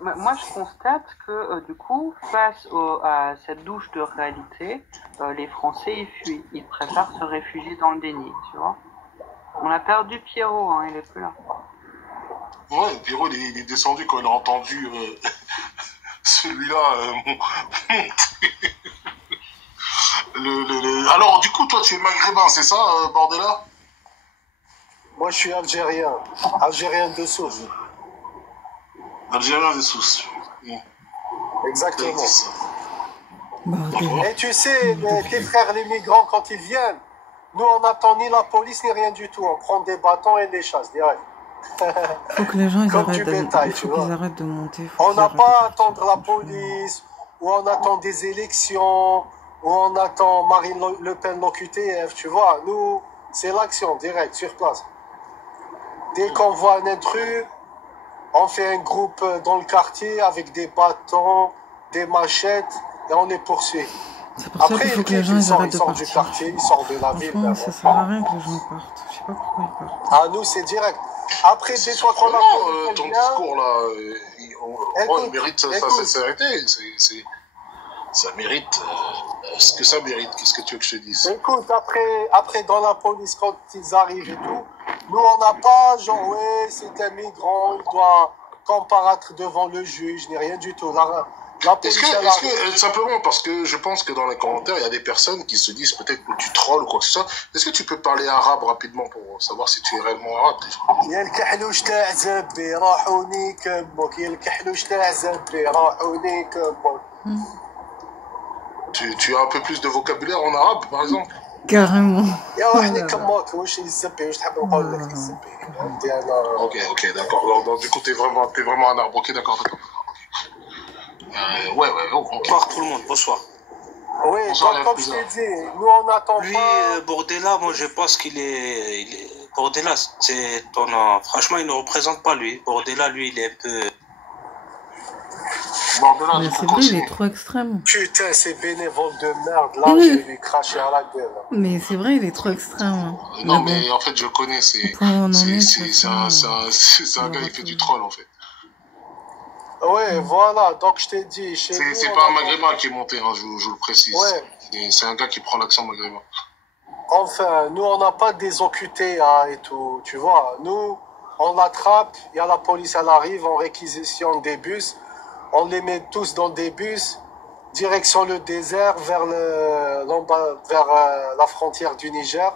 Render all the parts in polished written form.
Moi, je constate que du coup, à cette douche de réalité, les Français ils fuient. Ils préfèrent se réfugier dans le déni, tu vois. On a perdu Pierrot, hein, il est plus là. Ouais, Pierrot, il est descendu quand il a entendu celui-là monter. Alors, du coup, toi, tu es maghrébin, c'est ça, Bordella? Moi, je suis algérien. Algérien de Sousse. Algérien de Sousse. Exactement. Bordel. Et tu sais, tes frères les migrants, quand ils viennent, nous, on n'attend ni la police ni rien du tout. On prend des bâtons et des chasses, direct. Faut que les gens ils Comme arrêtent, du bétail, tu vois. arrêtent de monter. On n'a pas à attendre la police, ou on attend des élections, ou on attend Marine Le Pen, l'OQTF, tu vois. Nous, c'est l'action directe, sur place. Dès qu'on voit un intrus, on fait un groupe dans le quartier avec des bâtons, des machettes, et on les poursuit. C'est pour ça qu'il faut que les gens ils arrêtent de sortent du partir. quartier, ils sortent de la ville. Franchement, ça sert à rien que les gens partent. Je sais pas pourquoi ils partent. Ah, nous, c'est direct. Après, des fois qu'on a... ton discours, là, il mérite sa sincérité. Ça mérite ce que ça mérite. Qu'est-ce que tu veux que je te dise? Écoute, après, dans la police, quand ils arrivent et tout, nous, on n'a pas, genre, ouais, c'est un migrant, il doit comparaître devant le juge, ni rien du tout. La police, est-ce que simplement parce que je pense que dans les commentaires, il y a des personnes qui se disent peut-être que tu trolls ou quoi que ce soit. Est-ce que tu peux parler arabe rapidement pour savoir si tu es réellement arabe déjà? يا الكحلوش تاع زبي راحوني كمك يا الكحلوش تاع زبي راحوني كمك. Tu as un peu plus de vocabulaire en arabe, par exemple? Carrément. يا وحدي كمك واش الزبي واش تحب نقول لك الزبي فهمتي انا. Ok, d'accord. Donc, du coup, t'es vraiment un arabe. Ok, d'accord. Ouais, Bonsoir tout le monde, bonsoir. Oui, donc, comme je t'ai dit, nous on n'attend Lui, pas... Bordella, moi je pense qu'il est... Bordella, c'est ton... franchement, il ne représente pas lui. Bordella, lui, il est un peu... Bordella, Mais c'est vrai, il est trop extrême. Putain, ces bénévoles de merde, là, je vais lui cracher à la gueule. Mais c'est vrai, il est trop extrême. Non, mais en fait, je connais, c'est un gars, il fait du troll, en fait. Ouais, voilà, donc je t'ai dit... C'est pas un maghrébin qui est monté, hein, je vous le précise. Ouais. C'est un gars qui prend l'accent maghrébin. Enfin, nous, on n'a pas des OQTF et tout, tu vois. Nous, on l'attrape, il y a la police, elle arrive, on réquisitionne des bus, on les met tous dans des bus, direction le désert, vers la frontière du Niger.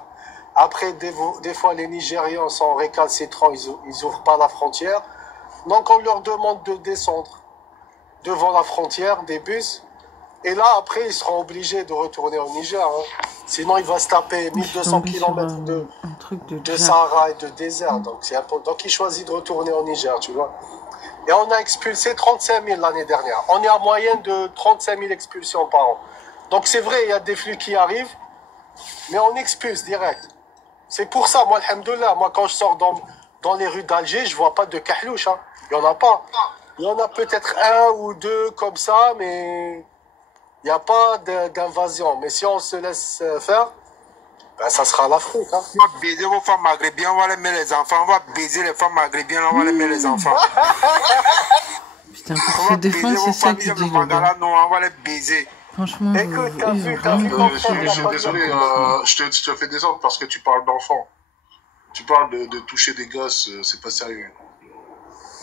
Après, des fois, les Nigérians sont récalcitrants, ils ouvrent pas la frontière. Donc, on leur demande de descendre devant la frontière des bus. Et là, après, ils seront obligés de retourner au Niger. Hein. Sinon, il va se taper 1200 km de Sahara et de désert. Donc, ils choisissent de retourner au Niger, tu vois. Et on a expulsé 35 000 l'année dernière. On est en moyenne de 35 000 expulsions par an. Donc, c'est vrai, il y a des flux qui arrivent, mais on expulse direct. C'est pour ça, moi, alhamdoulilah, moi, quand je sors dans les rues d'Alger, je vois pas de kahlouche. Hein. Il y en a pas. Il y en a peut-être un ou deux comme ça, mais... Il n'y a pas d'invasion. Mais si on se laisse faire, ben ça sera l'Afrique. Hein. On va baiser vos femmes maghrébines, on va les mettre les enfants. On va baiser les femmes maghrébines, on va les mettre les enfants. Putain, pour se défendre, c'est ça qui dit le gars. On va les baiser. Franchement, écoute, t'as vu, je suis désolé, je te fais descendre parce que tu parles d'enfants. Tu parles de toucher des gosses, c'est pas sérieux.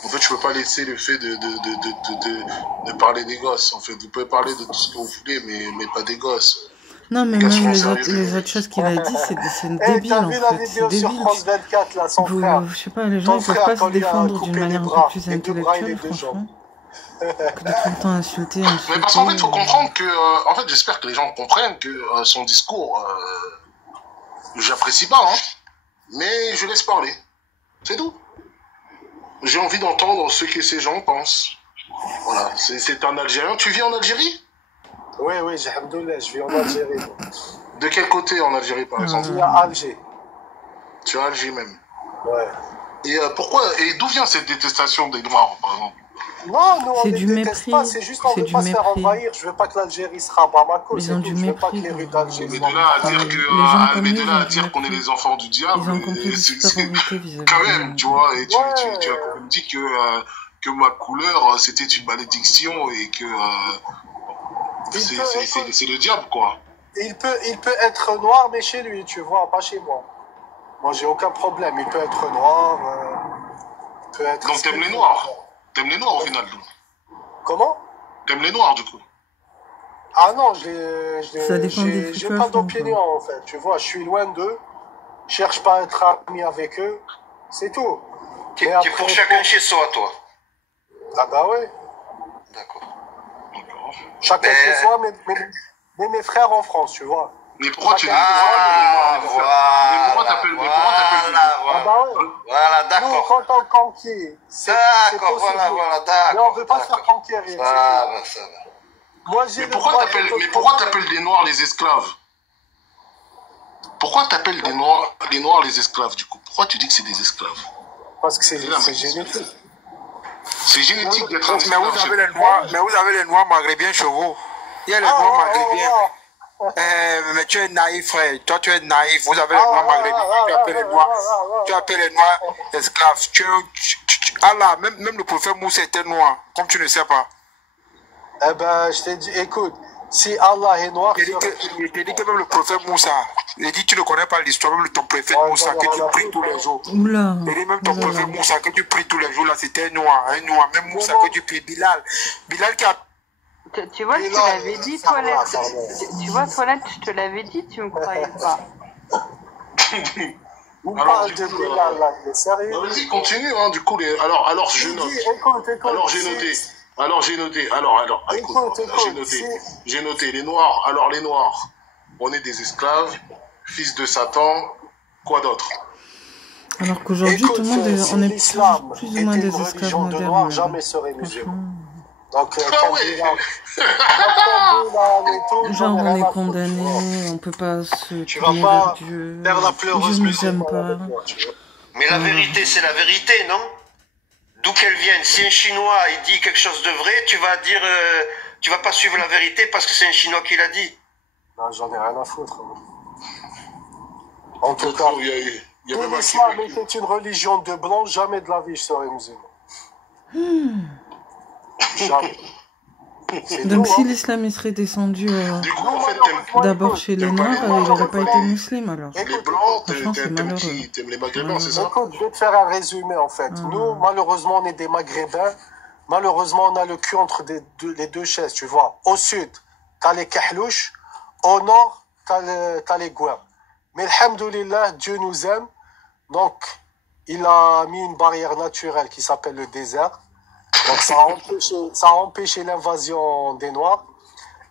En fait, je peux pas laisser le fait de parler des gosses. En fait, vous pouvez parler de tout ce que vous voulez, mais pas des gosses. Non, mais même les autres choses qu'il a dit, c'est débile, en fait. T'as vu la vidéo sur France 24, là, son frère? Je sais pas, les gens, ils peuvent pas se défendre d'une manière un peu plus intellectuelle, franchement. Que de tout le temps insulter. Mais parce qu'en fait, il faut comprendre que... en fait, j'espère que les gens comprennent que son discours, j'apprécie pas, hein. Mais je laisse parler. C'est tout. J'ai envie d'entendre ce que ces gens pensent. Voilà, c'est un Algérien. Tu vis en Algérie? Oui, alhamdoulilah, je vis en Algérie. De quel côté en Algérie, par exemple? Je vis à Alger. Tu es à Alger même? Ouais. Et pourquoi? Et d'où vient cette détestation des Noirs, par exemple? Non, nous, on ne les déteste pas, c'est juste qu'on ne veut pas se faire envahir. Je ne veux pas que l'Algérie sera Bamako, c'est tout. Je ne veux pas que les rues d'Alger... Mais de là à dire qu'on est les enfants du diable, c'est quand même, tu vois, et tu as quand même dit que ma couleur, c'était une malédiction et que c'est le diable, quoi. Il peut être noir, mais chez lui, tu vois, pas chez moi. Moi, j'ai aucun problème. Il peut être noir. Il peut être... Donc, t'aimes les noirs? T'aimes les noirs, au final, donc? Comment? T'aimes les noirs, du coup? Ah non, j'ai pas d'opinion, en fait. Tu vois, je suis loin d'eux. Je cherche pas à être ami avec eux. C'est tout. Tu es pour chacun chez soi, toi? Ah bah ouais. D'accord. Chacun chez soi, mais mes frères en France, tu vois. Mais pourquoi tu dis voilà. Mais pourquoi t'appelles Ah bah ouais. Voilà, Nous, d'accord. quand on conquiert, D'accord, voilà, d'accord. Mais on veut pas se faire conquérir. Ça va. Moi, j'ai Mais pourquoi t'appelles les noirs les esclaves? Pourquoi t'appelles les noirs les esclaves, du coup? Pourquoi tu dis que c'est des esclaves? Parce que c'est génétique. C'est génétique d'être un Mais esclave. vous avez les noirs maghrébiens chevaux. Il y a les noirs maghérébiens. Mais tu es naïf, frère. Toi, tu es naïf. Vous avez les noirs maghérébiens. Tu appelles les noirs esclaves. Allah, même le prophète Moussa était noir, comme tu ne sais pas. Eh ben, je t'ai dit, écoute, si Allah est noir... Il te dit que même le prophète Moussa, il dit que tu ne connais pas l'histoire, même ton prophète Moussa, que tu pries tous les jours. Oula. Il dit même ton prophète Moussa, que tu pries tous les jours, là, c'était un noir. Même Moussa, que tu pries. Bilal qui a... Tu vois, je te l'avais dit, Toilette. Tu vois, Toilette, je te l'avais dit, tu me croyais pas. On parle de Bilal, là, il est sérieux. Vas-y, continue, hein, du coup, alors je note. Alors j'ai noté. J'ai noté les noirs. Alors les noirs, on est des esclaves, fils de Satan, quoi d'autre? Alors qu'aujourd'hui, tout le monde est, on est plus ou moins des esclaves modernes. Noirs, jamais serait musulman. Donc, genre, on est condamné, on peut pas se crier vers Dieu. Je ne t'aime pas. Mais la vérité, c'est la vérité, non? D'où qu'elle vienne. Si un Chinois il dit quelque chose de vrai, tu vas dire, tu vas pas suivre la vérité parce que c'est un Chinois qui l'a dit. Non, j'en ai rien à foutre. En tout cas, l'islam était une religion de blanc, jamais de la vie je serais musulman. Jamais. Donc si l'islam il serait descendu d'abord chez les noirs, il n'aurait pas été musulman alors. Les blancs, franchement c'est malheureux. T'aimes les maghrébins, c'est ça? Écoute, je vais te faire un résumé en fait. Nous, malheureusement, on est des maghrébins. Malheureusement, on a le cul entre les deux chaises, tu vois. Au sud, t'as les kahlouches. Au nord, t'as les gouins. Mais alhamdoulilah, Dieu nous aime. Donc, il a mis une barrière naturelle qui s'appelle le désert. Donc, ça a empêché l'invasion des Noirs.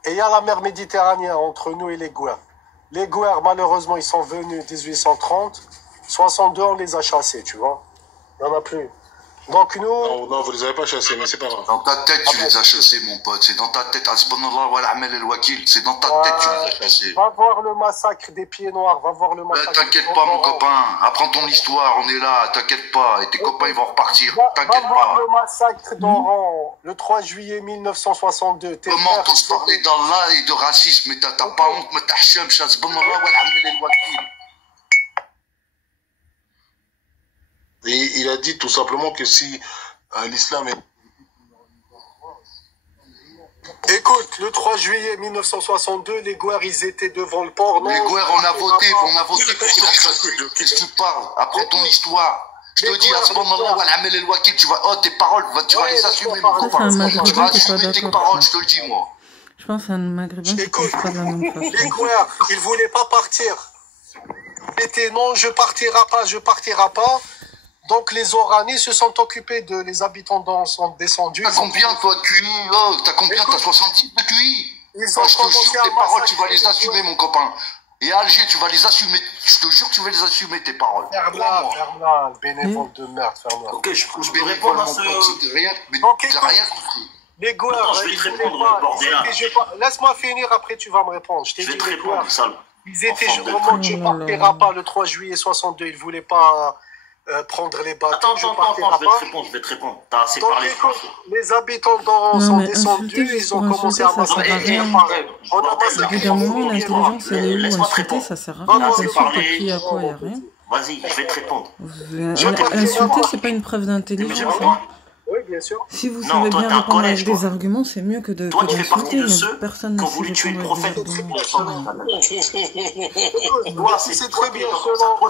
Et il y a la mer Méditerranée entre nous et les Gouers. Les Gouers, malheureusement, ils sont venus en 1830. 62, on les a chassés, tu vois. Il n'y en a plus. Donc, nous... Non, vous les avez pas chassés, mais c'est pas grave. Dans ta tête, tu les as chassés, mon pote. C'est dans ta tête. Asbunallah wa al-amal al-wakil. C'est dans ta tête, tu les as chassés. Va voir le massacre des Pieds Noirs. Va voir le massacre. T'inquiète pas, mon copain. Apprends ton histoire. On est là. T'inquiète pas. Et tes copains, ils vont repartir. T'inquiète pas. Va voir le massacre d'Oran, le 3 juillet 1962. Comment t'oses parler d'Allah et de racisme? Mais t'as pas honte, mais t'as hacham. Asbunallah wa al-amal al-wakil. Et il a dit tout simplement que si l'islam est... Écoute, le 3 juillet 1962, les Gouers, ils étaient devant le port. Les Gouers, on a voté pour ça. Qu'est-ce que tu parles? Apprends ton histoire. Je te dis, à ce moment-là, tu vas, tes paroles, tu vas les assumer, mon copain. Tu vas assumer tes paroles, je te le dis, moi. Je pense à un maghrébin qui pense pas de la même façon. Les Gouers, ils voulaient pas partir. C'était non, je partirai pas. Donc les Orani se sont occupés de les habitants sont descendus. T'as combien toi de QI? T'as combien? T'as 70 de QI? Ils ont je te jure, tes paroles, tu vas les assumer, mon copain. Et à Alger, tu vas les assumer. Je te jure, tu vas les assumer, tes paroles. Ferme-la, bénévole de merde, ferme-la. Ok, je peux répondre à ce... T'as rien compris. Les Gouers, je vais te répondre, bordéla. Laisse-moi finir, après tu vas me répondre. Je vais te répondre, sale. Ils étaient, je remonte, je partirai pas le 3 juillet 62, ils voulaient pas... prendre les bateaux. Attends, je vais te répondre. T'as assez parlé. Les habitants d'Oran sont descendus, ils ont commencé à massacrer. On a massacré. Au bout d'un moment, l'intelligence, elle est où? Insulter, ça sert à rien. Insulter, qui y a quoi? Il n'y a rien. Vas-y, je vais te répondre. Insulter, c'est pas une preuve d'intelligence. Oui, bien sûr. Si vous savez bien répondre avec des arguments, c'est mieux que de. Toi, tu fais partie de ceux personne qui ont voulu tuer le prophète. Toi,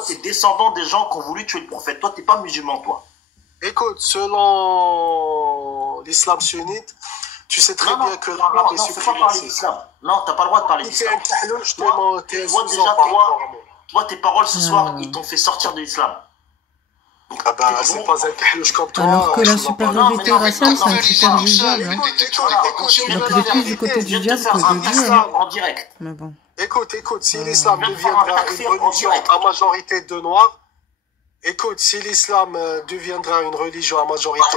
t'es descendant des gens qui ont voulu tuer le prophète. Toi, t'es pas musulman, toi. Écoute, selon l'islam sunnite, tu sais très bien que l'arabe est supprimé. Non, t'as pas le droit de parler d'islam. Toi, tes paroles ce soir, ils t'ont fait sortir de l'islam. Ah bah, c'est pas un tahlouche comme toi. Alors que la supériorité raciale, c'est un critère du diable. Donc il est plus du côté du diable que de Dieu. En direct. Mais bon. Écoute, si l'islam deviendra une religion à majorité de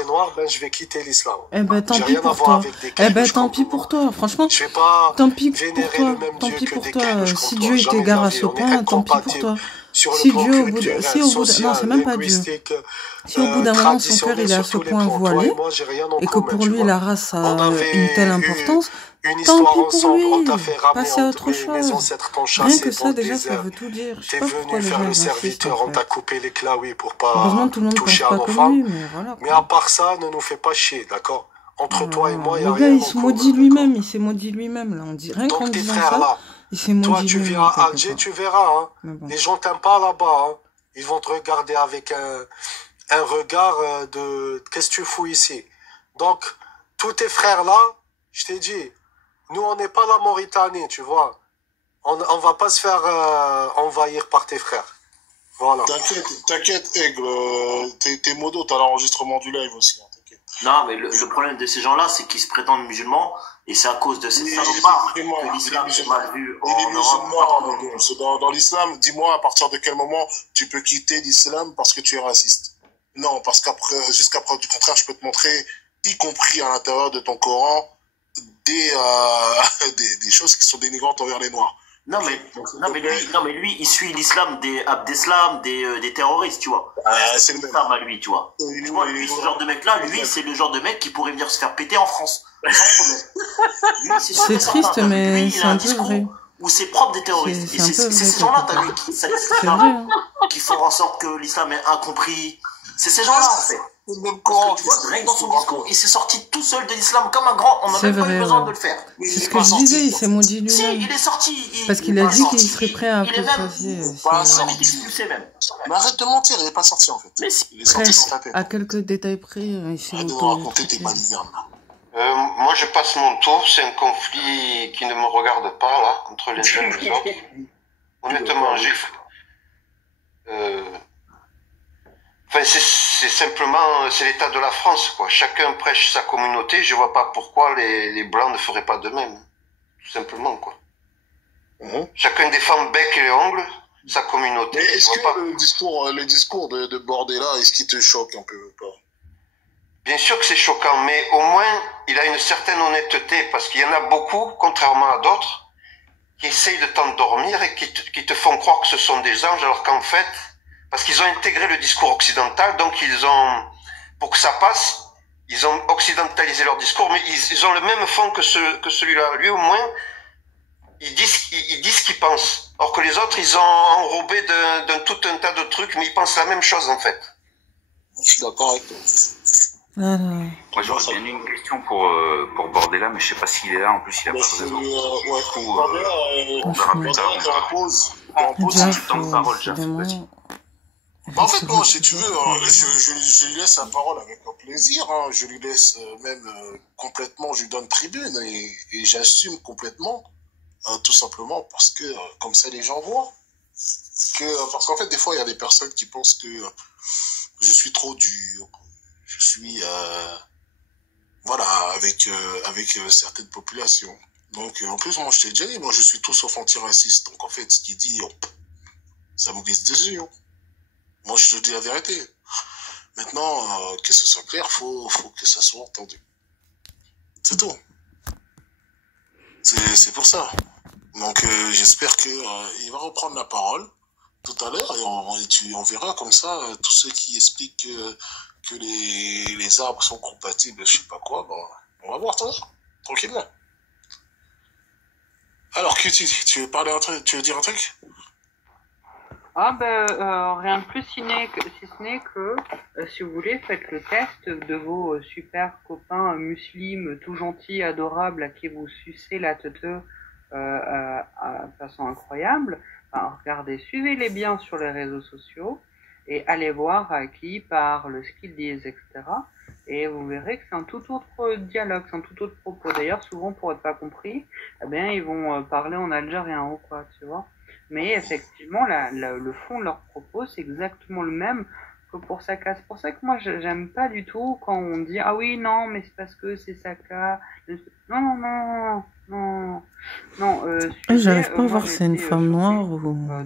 noirs, ben je vais quitter l'islam. Eh ben tant pis pour toi. Eh ben tant pis pour toi. Franchement, je vais pas tant pis pour toi. Tant pis pour toi. Si Dieu t'égare à ce point, tant pis pour toi. Si Dieu, non, c'est même pas Dieu. Si au bout d'un moment son cœur il est à ce point voilé et que pour lui la race a une telle importance, tant pis pour lui. Passer à autre chose. Rien que ça déjà, ça veut tout dire. Je sais pas pourquoi les gens insistent. On t'a coupé les claviers pour pas heureusement tout le monde pense pas comme lui, mais voilà. Mais à part ça, ne nous fais pas chier, d'accord? Entre toi et moi, il y a rien. Le gars, il se maudit lui-même. Il s'est maudit lui-même là. On dit rien qu'en disant ça. Toi, tu viens à Alger, tu verras. Les gens t'aiment pas là-bas. Ils vont te regarder avec un regard de qu'est-ce que tu fous ici. Donc, tous tes frères là, je t'ai dit, nous on n'est pas la Mauritanie, tu vois. On va pas se faire envahir par tes frères. Voilà. T'inquiète, Aigle. T'es modo, t'as l'enregistrement du live aussi. Non, mais le problème de ces gens-là, c'est qu'ils se prétendent musulmans, et c'est à cause de ces salopards que l'islam est mal vu en Europe. Dans l'islam, dis-moi à partir de quel moment tu peux quitter l'islam parce que tu es raciste. Non, parce qu'après, jusqu'à preuve du contraire, je peux te montrer, y compris à l'intérieur de ton Coran, des choses qui sont dénigrantes envers les Noirs. Non mais lui, il suit l'islam des Abdeslam, des terroristes, tu vois. C'est le même. À lui, tu vois. Tu vois, lui, ce genre de mec-là, lui, c'est le genre de mec qui pourrait venir se faire péter en France. C'est triste, mais c'est un peu vrai. Ou c'est propre des terroristes. Et c'est ces gens-là, t'as vu, qui font en sorte que l'islam est incompris. C'est ces gens-là, en fait. Rien que dans son discours, il s'est sorti tout seul de l'islam comme un grand. On n'a même pas eu besoin de le faire. C'est ce que je disais, il s'est maudit lui-même. Si, il est sorti. Parce qu'il a dit qu'il serait prêt à apostasier. Mais arrête de mentir, il n'est pas sorti en fait. Mais si. Il est sorti dans ta tête. À quelques détails près, il s'est arrête de nous raconter tes balivernes là. Moi je passe mon tour, c'est un conflit qui ne me regarde pas là, entre les uns et les autres. Honnêtement, enfin, c'est simplement, c'est l'état de la France, quoi. Chacun prêche sa communauté, je vois pas pourquoi les Blancs ne feraient pas de même. Tout simplement, quoi. Chacun défend bec et les ongles, sa communauté. Mais est-ce que le discours de Bordella, est-ce qu'il te choque un peu ou pas? Bien sûr que c'est choquant, mais au moins, il a une certaine honnêteté, parce qu'il y en a beaucoup, contrairement à d'autres, qui essayent de t'endormir et qui te font croire que ce sont des anges, alors qu'en fait, parce qu'ils ont intégré le discours occidental, donc pour que ça passe, ils ont occidentalisé leur discours, mais ils ont le même fond que celui-là. Lui, au moins, ils disent ce qu'ils pensent. Or que les autres, ils ont enrobé d'un tout un tas de trucs, mais ils pensent la même chose, en fait. Je suis d'accord avec toi. Moi, j'aurais bien une question pour Bordella, mais je sais pas s'il est là. En plus, il a pas de réseau. On verra plus tard. On pose du temps de parole, Jeff. En fait, bon, si tu veux, je lui laisse la parole avec plaisir. Je lui laisse même complètement, je lui donne tribune et j'assume complètement, tout simplement parce que comme ça les gens voient. Parce qu'en fait, des fois, il y a des personnes qui pensent que je suis trop dur. Je suis voilà avec certaines populations. Donc en plus, moi, je t'ai déjà dit, moi, je suis tout sauf antiraciste. Donc en fait, ce qu'il dit, ça me glisse des yeux. Moi, je te dis la vérité. Maintenant, que ce soit clair, faut que ça soit entendu. C'est tout. C'est pour ça. Donc, j'espère que il va reprendre la parole tout à l'heure et on verra comme ça tous ceux qui expliquent que les arbres sont compatibles, je sais pas quoi. Bon, on va voir tout ça, tranquillement. Alors, Cutie, tu veux parler un truc, tu veux dire un truc? Ah ben rien de plus si ce n'est que si vous voulez faites le test de vos super copains musulmans tout gentils, adorables à qui vous sucez la tête de façon incroyable. Enfin, regardez, suivez-les bien sur les réseaux sociaux et allez voir à qui ils parlent, ce qu'ils disent, etc. Et vous verrez que c'est un tout autre dialogue, c'est un tout autre propos. D'ailleurs, souvent pour être pas compris, eh bien ils vont parler en algérien ou quoi, tu vois. Mais effectivement, le fond de leurs propos, c'est exactement le même que pour Saka. C'est pour ça que moi, j'aime pas du tout quand on dit « Ah oui, non, mais c'est parce que c'est Saka. » Non. J'arrive pas à voir si c'est une femme noire ou...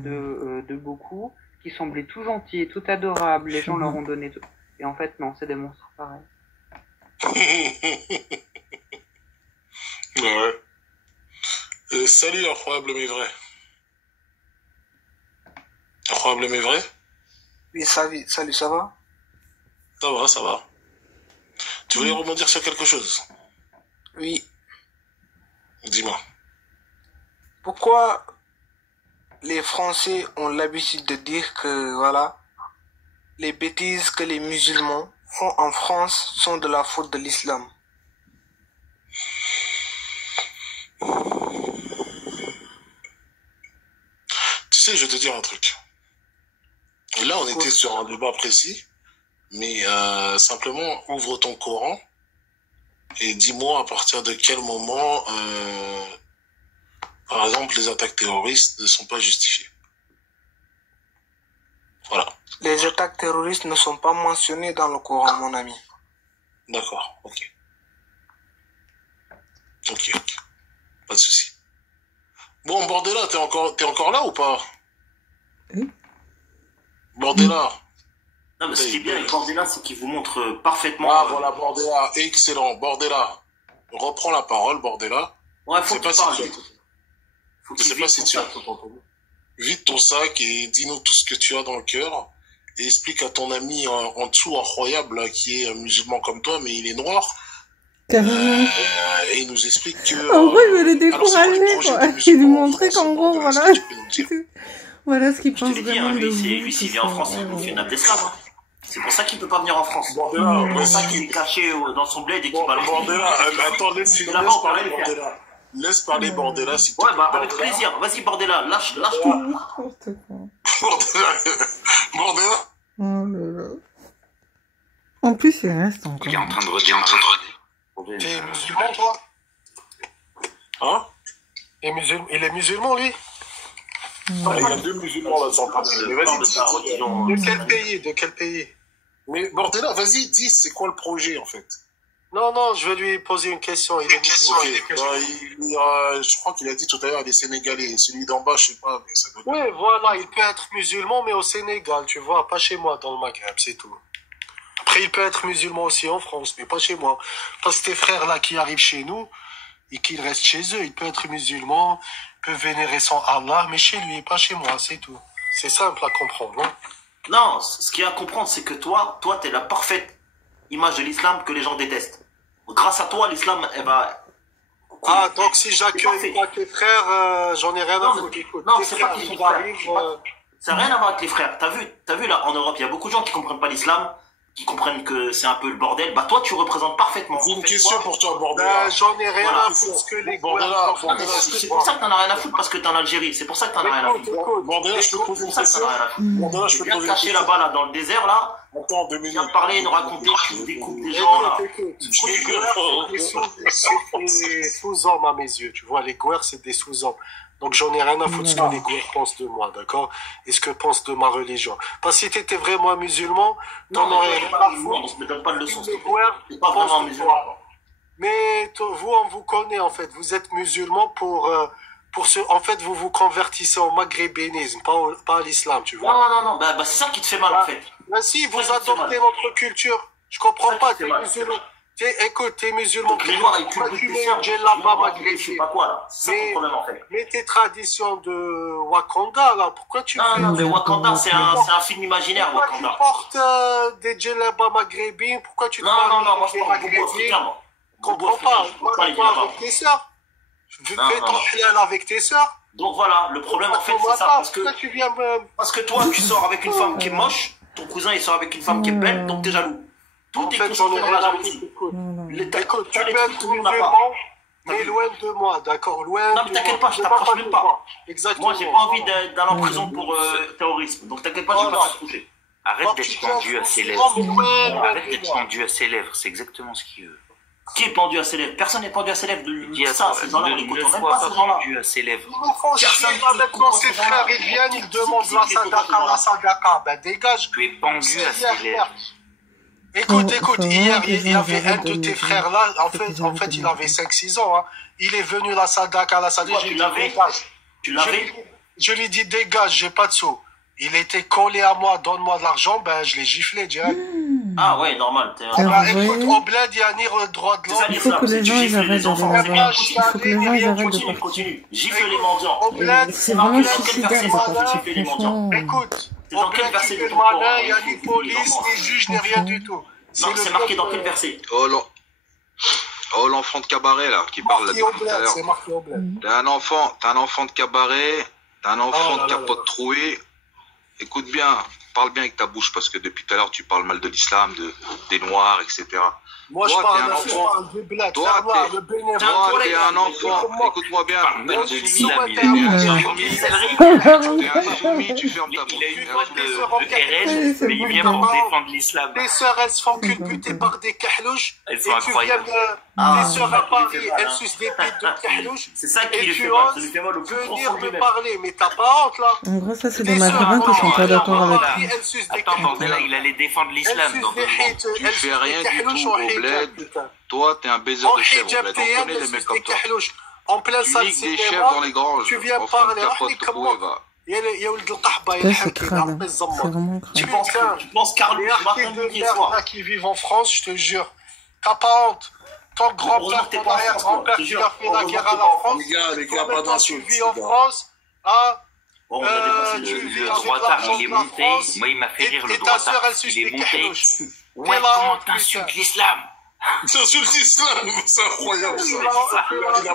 de beaucoup, qui semblaient tout gentils et tout adorables. Les gens leur ont donné tout. Et en fait, non, c'est des monstres pareils. Ouais. Salut, incroyable mais vrai. Incroyable mais vrai? Oui, salut, ça va? Ça va. Tu voulais rebondir sur quelque chose? Oui. Dis-moi. Pourquoi les Français ont l'habitude de dire que, voilà, les bêtises que les musulmans font en France sont de la faute de l'islam? Tu sais, je vais te dire un truc. Là, on était sur un débat précis, mais simplement, ouvre ton Coran et dis-moi à partir de quel moment, par exemple, les attaques terroristes ne sont pas justifiées. Voilà. Les attaques terroristes ne sont pas mentionnées dans le Coran, mon ami. D'accord, ok. Pas de souci. Bon, Bordella, t'es encore là ou pas? Bordella. Non, mais ce qui est bien avec Bordella, c'est qu'il vous montre parfaitement... Ah, voilà, Bordella, excellent. Bordella, reprends la parole, Bordella. Ouais, faut qu'il parle. Je sais pas si tu as entendu. Vide ton sac et dis-nous tout ce que tu as dans le cœur. Et explique à ton ami en dessous, incroyable, là, qui est musulman comme toi, mais il est noir. Carrément. Et il nous explique que... En gros, il veut les décourager, quoi. Il lui montrait qu'en gros, voilà... Voilà ce qu'il pense vraiment de vous. Lui, s'il vient en France, il bouffe une nappe d'esclave. C'est pour ça qu'il peut pas venir en France. C'est pour ça qu'il est caché dans son bled et qu'il balance. Bordella, attends, laisse parler Bordella. Laisse parler Bordella, s'il te plaît. Ouais, bah, avec plaisir. Vas-y, Bordella, lâche-toi. Bordella. Oh là là. En plus, il reste encore. Il est en train de redire. T'es musulman, toi? Hein? Il est musulman, lui? Il y a 2 musulmans là, sans parler. Mais vas-y, dis. De quel pays? Mais Bordella, vas-y, dis, c'est quoi le projet, en fait? Non, je vais lui poser une question. Je crois qu'il a dit tout à l'heure, il est sénégalais. Celui d'en bas, je sais pas, mais ça doit... Oui, voilà, il peut être musulman, mais au Sénégal, tu vois, pas chez moi, dans le Maghreb, c'est tout. Après, il peut être musulman aussi en France, mais pas chez moi. Parce que tes frères là qui arrivent chez nous, et qu'ils restent chez eux, il peut être musulman, peut vénérer son Allah, mais chez lui, pas chez moi, c'est tout. C'est simple à comprendre, non? Non, ce qu'il y a à comprendre, c'est que toi, t'es la parfaite image de l'islam que les gens détestent. Grâce à toi, l'islam, elle va... Ah, donc si j'accueille pas tes frères, j'en ai rien à foutre. Non, c'est pas qu'ils sont frères. Ça n'a rien à voir avec les frères. T'as vu là, en Europe, il y a beaucoup de gens qui comprennent pas l'islam, qui comprennent que c'est un peu le bordel. Bah toi, tu représentes parfaitement. J'ai une question pour toi, Bordella. J'en ai rien à foutre ce que les Bordella. C'est pour ça que t'en as rien à foutre, parce que t'es en Algérie. C'est pour ça que t'en as rien à foutre. Bordella, je te pose une question. Bordella, je peux te poser une question. Là-bas, là, dans le désert, là. Attends, 2 minutes. Viens parler, nous raconter, tu découpes des gens, là. C'est des sous-hommes à mes yeux, tu vois. Les Gouers, c'est des sous-hommes. Donc j'en ai rien à foutre ce que les Gouers pensent de moi, d'accord? Et ce que pensent de ma religion. Parce que si t'étais vraiment musulman, t'en aurais rien à foutre. Non, ne me donne pas de leçon. Les Gouers pas vraiment musulman. Mais vous, on vous connaît, en fait. Vous êtes musulman pour en fait, vous vous convertissez au maghrébinisme, pas à l'islam, tu vois. Non. Bah, c'est ça qui te fait mal, en fait. Bah si, vous adoptez notre culture. Je comprends pas, t'es musulman. Écoute, t'es musulman. Les noirs, ils cultivent des sœurs. Je sais pas quoi, là. C'est ça ton problème, en fait. Mais tes traditions de Wakanda, là, pourquoi tu fais... Non, mais Wakanda, c'est un film imaginaire, Wakanda. Pourquoi tu portes des djellabas maghrébins? Pourquoi tu te Non, moi, je parle beaucoup africain, moi. Je comprends pas. Avec tes sœurs. Fais ton halal avec tes sœurs. Donc voilà, le problème en fait c'est ça. Parce que toi tu sors avec une femme qui est moche, ton cousin il sort avec une femme qui est belle, donc t'es jaloux. Tout est construit dans la jalousie. Écoute, tu peux être musulman, mais loin de moi, d'accord? Loin. Non mais t'inquiète pas, je t'approche même pas. Exactement. Moi j'ai pas envie d'aller en prison pour terrorisme, donc t'inquiète pas, je vais pas t'approcher. Arrête d'être pendu à ses lèvres. Arrête d'être pendu à ses lèvres, c'est exactement ce qu'il veut. Qui est pendu à ses lèvres? Personne n'est pendu à ses lèvres. Ça, ces gens-là, on les côtoie même pas, ces gens-là. Pendu à ses lèvres. Personne maintenant, ses frères, ils viennent, ils demandent la sadaka. Ben dégage. Tu es pendu à ses lèvres. Écoute, hier, il y avait un de tes frères là, en fait, il avait 5-6 ans, hein. Il est venu la sadaka, tu l'avais? Je lui dis, dégage, j'ai pas de sous. Il était collé à moi, donne-moi de l'argent, ben je l'ai giflé direct. Ah ouais, normal. Écoute, au bled, il y a ni droit de l'homme. Il faut que les gens ils arrêtent d'aller là-bas. Il faut que les gens ils arrêtent de partir. Gifle les mendiants. C'est vraiment suicidaire de partir, franchement. Écoute, c'est dans quel verset du Coran? Il n'y a ni police, ni juge, ni rien du tout. Non, c'est marqué dans quel verset? Oh, l'enfant de cabaret, là, qui parle là depuis tout à l'heure. C'est marqué au bled. T'as un enfant de cabaret, t'as un enfant de capote trouée. Écoute bien, parle bien avec ta bouche, parce que depuis tout à l'heure, tu parles mal de l'islam, des noirs, etc. Moi, je parle de bled. Toi, t'es un enfant, écoute-moi bien, t'es un soumis, tu fermes ta bouche. Il a eu de RL, mais il vient pour défendre l'islam. Les sœurs, elles se font culbuter par des kahlouches. Elles sont incroyables. Les sœurs à Paris, elles sucent des pieds de kahlouches. C'est ça qui et lui tu fait mal, oses venir me parler, mais t'as pas honte, là. En gros, ça, c'est des maghrébins qui sont pas d'accord avec lui. Attends, bordel, il allait défendre l'islam. Tu fais rien du tout au bled. Toi, t'es un baiser de chèvre, on connaît les mecs comme toi. En plein salle cinéma, tu viens parler à moi. يا ولد القحبه يا الحكي بالزمر. Tu penses Carl qui vivent en France, je te jure. T'as pas honte. Ton grand-père, ton arrière-grand-père qui a fait la guerre à la France. Les gars, pas d'insultes. Tu vis en France, hein? Le droit d'armes, il est monté. Moi, il m'a fait rire, le droit d'armes, il est monté. Ouais, comment t'insultes l'islam? T'insultes l'islam, c'est incroyable ça.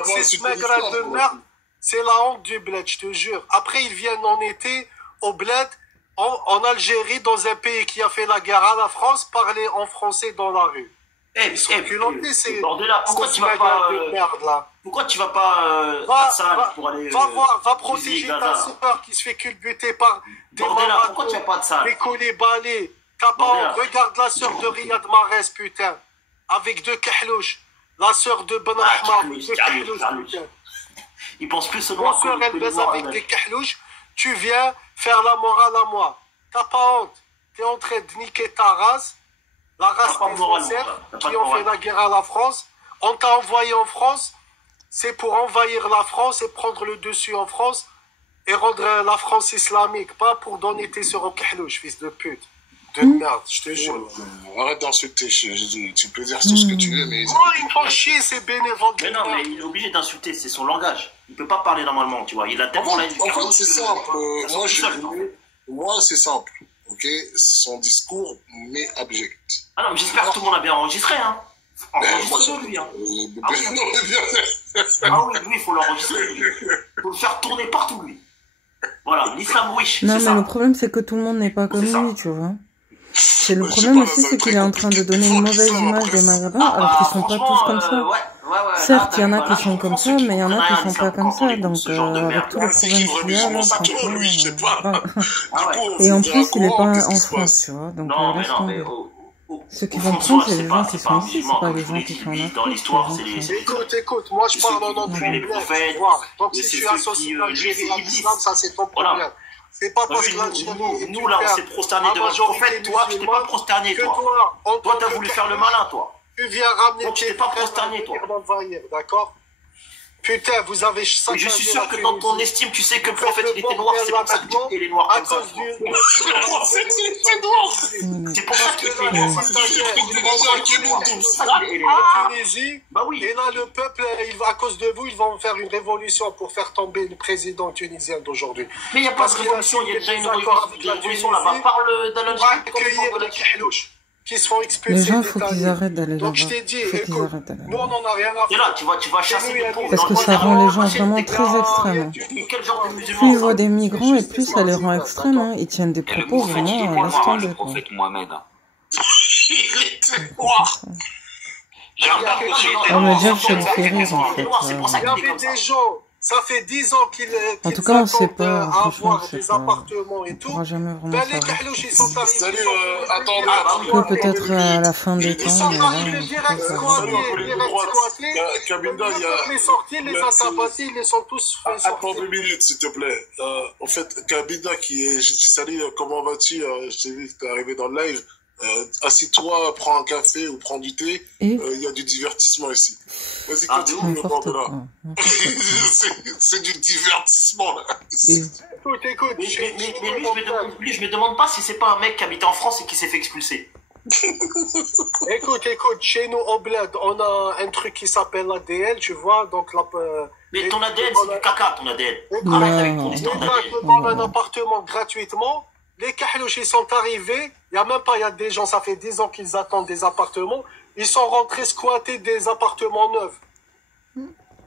C'est ce maigre de merde. C'est la honte du bled, je te jure. Après, ils viennent en été au bled, en Algérie, dans un pays qui a fait la guerre à la France, parler en français dans la rue. Pourquoi tu vas pas Pourquoi tu vas pas à Salle pour aller va protéger ta sœur qui se fait culbuter par des pourquoi tu vas pas de Salle? Des collés balais. Regarde la sœur de Riyad Mahrez, putain. Avec deux kahlouches. La sœur de Ben Ahmad, deux kahlouches, putain. Il pense plus au noir. Mon soeur, elle baise avec des kahlouches. Tu viens faire la morale à moi. T'as pas honte. T'es en train de niquer ta race. La race des ancêtres qui ont fait la guerre à la France. On t'a envoyé en France. C'est pour envahir la France et prendre le dessus en France. Et rendre la France islamique. Pas pour donner tes sœurs aux kahlouches, fils de pute. De merde, je te jure. Arrête d'insulter, tu peux dire tout ce que tu veux, mais... Oh, ils font chier, ces bénévoles. Mais non, mais il est obligé d'insulter, c'est son langage. Il peut pas parler normalement, tu vois. Il a tellement la En fait, c'est simple. Moi, c'est simple. Ok, son discours m'est abject. Ah non, mais j'espère que tout le monde a bien enregistré, hein. Enregistre-le, lui, hein. Ah oui, lui, il faut l'enregistrer. Il faut le faire tourner partout, lui. Voilà, l'islam wish. Non, mais le problème, c'est que tout le monde n'est pas comme lui, tu vois. C'est le problème aussi, c'est qu'il est en train de donner une mauvaise image des Maghrébins, alors qu'ils sont pas tous comme ça. Certes, il y en a qui sont comme ça, mais il y en a qui sont pas comme ça, donc avec tous les problèmes qu'il y a, là, franchement... Et en plus, il est pas en France, tu vois, donc laisse tomber. Ceux qui vont prendre, c'est les gens qui sont ici, c'est pas les gens qui sont là. Dans l'histoire, c'est les... Écoute, moi je parle en nom de prophètes. Donc si tu associes l'Algérie à l'islam, ça c'est ton problème. C'est pas parce que l'Algérie... Nous là, on s'est prosterné devant le prophète, toi, tu t'es pas prosterné, toi. Toi, t'as voulu faire le malin, toi. Tu viens ramener tes frères pas prosterné, toi. D'accord? Putain, vous avez... Je suis sûr que dans ton estime, tu sais que le prophète, il était noir, c'est pour ça que tu es les noirs comme ça. Le prophète, il était noir. C'est pour ça que tu es noir. En Tunisie, et là, le peuple, à cause de vous, ils vont faire une révolution pour faire tomber le président tunisien d'aujourd'hui. Mais il n'y a pas de révolution, il y a déjà une révolution là-bas. Parle d'Al-Algérie. Accueillir les kahlouches. qui se font expulser. Les gens, il faut qu'ils arrêtent d'aller là-bas. Donc je t'ai dit, écoute, nous on en a rien à faire. Et là, tu vas chasser des pauvres. Parce que ça rend les gens vraiment très extrêmes. Quel genre de musulmans? Plus ils voient des migrants et plus ça les rend extrêmes. Hein. Ils tiennent des propos vraiment laisse tomber. Le prophète Mohamed. Ah mais déjà, je le fais rire en fait. Il y avait des gens, ça fait 10 ans qu'ils en tout cas, on sait pas, avoir des appartements et tout. On pourra jamais vraiment Ben, savoir. les Kahlouches, ils sont arrivés. Salut, attendez. Peut-être à la fin des temps. Ils sont arrivés direct squattés. Kabinda, il y a... Les sortis, les attapatis, ils les sont tous fait sortir. Attends 2 minutes, s'il te plaît. En fait, Kabinda qui est... Salut, comment vas-tu? Je t'ai vu que t'es arrivé dans le live. Assis-toi, prends un café ou prends du thé. Il y a du divertissement ici. Vas-y, continue le bord de là. C'est du divertissement, là. Écoute. Mais lui, je me demande pas si c'est pas un mec qui habite en France et qui s'est fait expulser. Écoute, chez nous au bled, on a un truc qui s'appelle l'ADL, tu vois, donc mais ton ADL, c'est du caca, ton ADL. Arrête avec ton histoire d'ADL. Dans un appartement gratuitement, les Kahlouches, ils sont arrivés, il y a des gens, ça fait 10 ans qu'ils attendent des appartements, ils sont rentrés squatter des appartements neufs.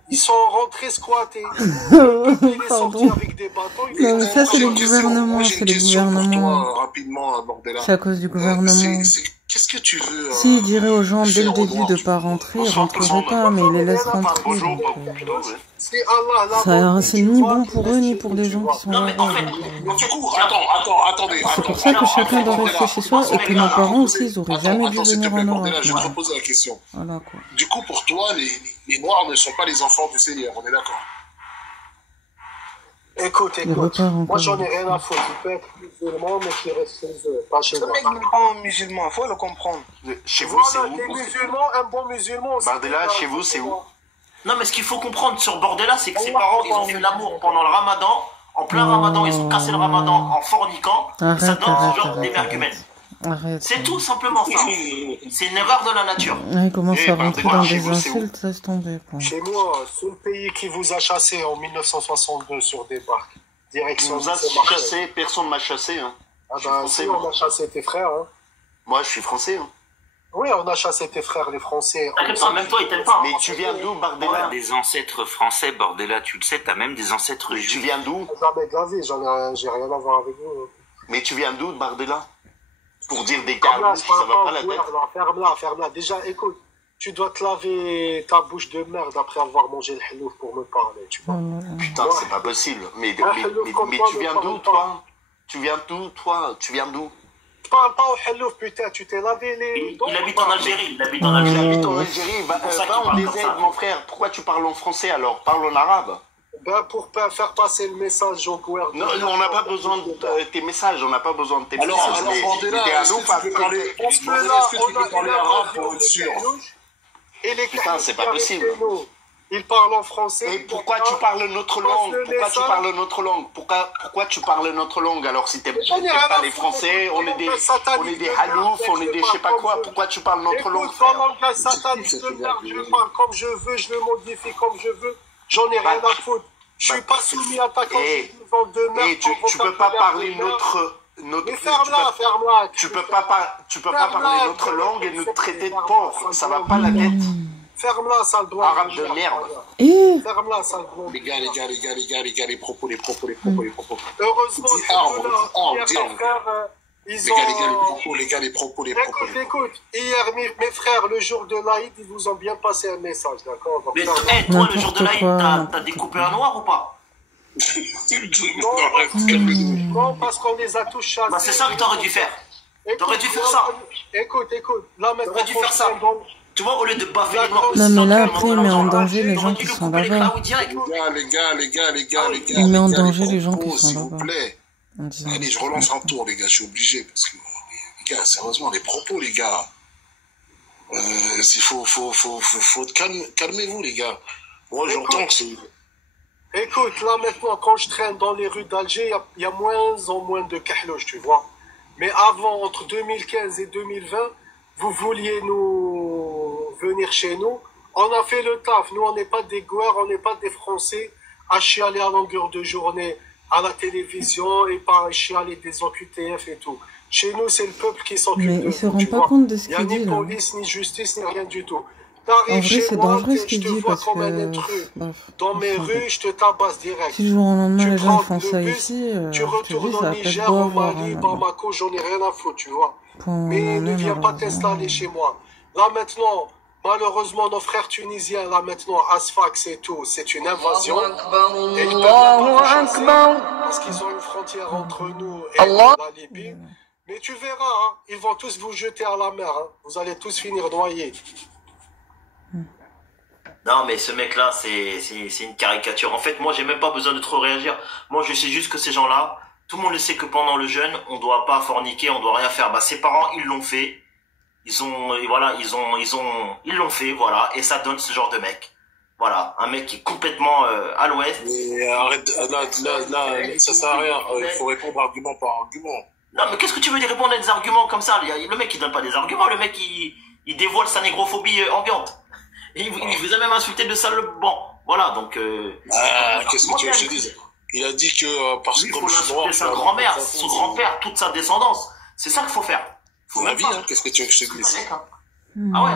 Ils sont rentrés squatter. Ils sont sortis avec des bâtons. Non, mais ça, c'est le gouvernement, c'est le gouvernement. Rapidement, c'est à cause du gouvernement. Qu'est-ce que tu veux S'ils diraient aux gens dès le début de pas rentrer, ils rentreraient pas, mais ils les laissent rentrer. C'est ni bon pour eux, ni pour les gens qui sont là. Attendez. C'est pour ça que chacun doit rester chez soi et que nos parents aussi, ils auraient jamais dû venir en Europe. Je vais te reposer la question. Voilà, quoi. Du coup, pour toi, les Noirs ne sont pas les enfants du Seigneur, on est d'accord? Écoute, moi j'en ai rien à foutre. Il peut être musulman, mais qui reste chez eux, pas chez moi. Ce mec n'est pas musulman, il faut le comprendre. Chez vous, c'est où? Des musulmans, un bon musulman aussi. Bardella, chez vous, c'est où? Non, mais ce qu'il faut comprendre sur Bordella, c'est que ses parents, ils ont fait l'amour pendant le ramadan. En plein ramadan, ils ont cassé le ramadan en forniquant. Ça donne ce genre d'émergumène. C'est tout simplement ça. C'est une erreur de la nature. Il commence à rentrer dans des insultes, laisse tomber. Chez moi, c'est le pays qui vous a chassé en 1962 sur des barques. Direction. Nous a chassé, personne ne m'a chassé. Hein. Ah ben, si, on a chassé tes frères. Hein. Moi, je suis français. Hein. Oui, on a chassé tes frères, les Français. Même toi, ils t'aiment pas. Mais tu viens d'où, Bardella? Des ancêtres français, Bordella, tu le sais, t'as même des ancêtres juifs. Tu viens d'où? Jamais de la vie, j'ai rien à voir avec vous. Mais tu viens d'où, Bardella? Pour dire des carnets, ça va pas la tête. Ferme-la. Déjà, écoute, tu dois te laver ta bouche de merde après avoir mangé le halouf pour me parler, tu vois. Putain, c'est pas possible. Mais tu viens d'où, toi? Tu viens d'où? Je parle pas au halouf, putain, tu t'es lavé les... Il habite en Algérie. Il habite en Algérie. Va en désert, mon frère. Pourquoi tu parles en français alors? Parle en arabe. Ben, pour faire passer le message au gouvernement. Non, on n'a pas besoin de tes messages, on n'a pas besoin de tes messages. Alors, Bordella, est-ce que tu peux parler arabe pour être sûr? Putain, c'est pas possible. Ils parlent en français. Et pourquoi tu parles notre langue? Pourquoi tu parles notre langue? Alors, si t'aimes pas les Français, on est des haloufs, on est des je sais pas quoi. Pourquoi tu parles notre langue? Écoute, mon langage satanique de merde, je parle comme je veux, je le modifie comme je veux. J'en ai rien à foutre. Je suis pas soumis à ta constitution de merde. Tu peux pas parler notre... Mais ferme-la. Tu peux pas parler notre langue et nous traiter de porcs. Ça va pas la tête. Ferme-la, sale doigt. Arabe de merde. Ferme-la, sale doigt. Les gars, les propos. Heureusement Les propos. Écoute, hier, mes frères, le jour de l'Aïd, ils vous ont bien passé un message, d'accord? Mais toi, le jour de l'Aïd, t'as découpé un noir ou pas? Non, parce qu'on les a tous chassés. Bah, c'est ça que t'aurais dû faire. T'aurais dû faire ça. Écoute, là maintenant, t'aurais dû faire ça. Tu vois, au lieu de baffer les noirs. Non, mais là, après, il met en danger les gens qui sont là-bas. Les gars. Il met en danger les gens qui sont s'il vous plaît. Allez, je relance un tour, les gars, je suis obligé. Parce que, les gars, sérieusement, les propos, les gars. Calmez-vous, les gars. Moi, j'entends que c'est... Écoute, là maintenant, quand je traîne dans les rues d'Alger, il y a moins en moins de kahlouches, tu vois. Mais avant, entre 2015 et 2020, vous vouliez nous venir chez nous. On a fait le taf. Nous, on n'est pas des Gouars, on n'est pas des Français à chialer à longueur de journée à la télévision et pas à chialer des OQTF et tout. Chez nous, c'est le peuple qui s'occupe Mais de il se nous, rend tu pas vois. compte de ce Il n'y a qu'il ni dit, là. police, ni justice, ni rien du tout. En T'arrives vrai, chez c'est moi, dangereux ce je qu'il te dit vois parce comme un que... intrus. Bref, Dans on mes s'en fout. rues, je te tabasse direct. Si du jour au lendemain, Tu les gens prends font le ça bus, ici, tu je te retournes dis, au ça va pas être Niger, beau à au voir, Mali, hein, mais bon. Bamako, j'en ai rien à foutre, tu vois. Pour un Mais moment ne donné, viens pas malheureusement... t'installer chez moi. Là maintenant, malheureusement, nos frères tunisiens, là maintenant, Asfax et tout, c'est une invasion. Et ils peuvent même pas nous chasser parce qu'ils ont une frontière entre nous et la Libye. Mais tu verras, hein, ils vont tous vous jeter à la mer. Hein. Vous allez tous finir noyés. Non, mais ce mec-là, c'est une caricature. En fait, moi, j'ai même pas besoin de trop réagir. Moi, je sais juste que ces gens-là, tout le monde le sait que pendant le jeûne, on doit pas forniquer, on doit rien faire. Bah, ses parents, ils l'ont fait. Ils l'ont fait, voilà. Et ça donne ce genre de mec. Voilà. Un mec qui est complètement à l'ouest. Mais arrête, là, ça sert à rien. Il faut répondre argument par argument. Non, mais qu'est-ce que tu veux dire répondre à des arguments comme ça? Le mec, il donne pas des arguments. Le mec, il dévoile sa négrophobie ambiante. Et il vous a même insulté de sale. Bon, voilà, donc... qu'est-ce que tu veux que je te dise? Il a dit que parce que comme je suis noir... sa grand-mère, son grand-père, toute sa descendance. C'est ça qu'il faut faire. Faut la vie, hein, qu'est-ce que tu veux que je te dise? Ah ouais.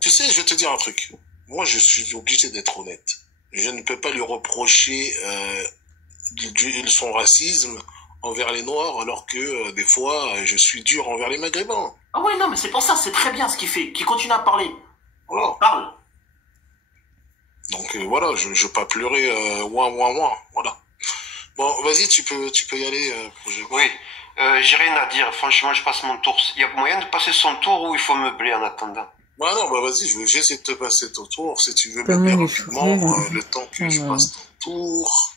Tu sais, je vais te dire un truc. Moi, je suis obligé d'être honnête. Je ne peux pas lui reprocher son racisme envers les Noirs, alors que des fois, je suis dur envers les Maghrébins. Ah ouais, non, mais c'est pour ça, c'est très bien ce qu'il fait, qu'il continue à parler. Voilà. Parle. Donc voilà, je veux pas pleurer, voilà. Bon, vas-y, tu peux y aller, projet. Oui, j'ai rien à dire, franchement, je passe mon tour. Il y a moyen de passer son tour ou il faut meubler en attendant? Bah non, bah vas-y, j'essaie de te passer ton tour, si tu veux meubler rapidement, le temps que je passe ton tour.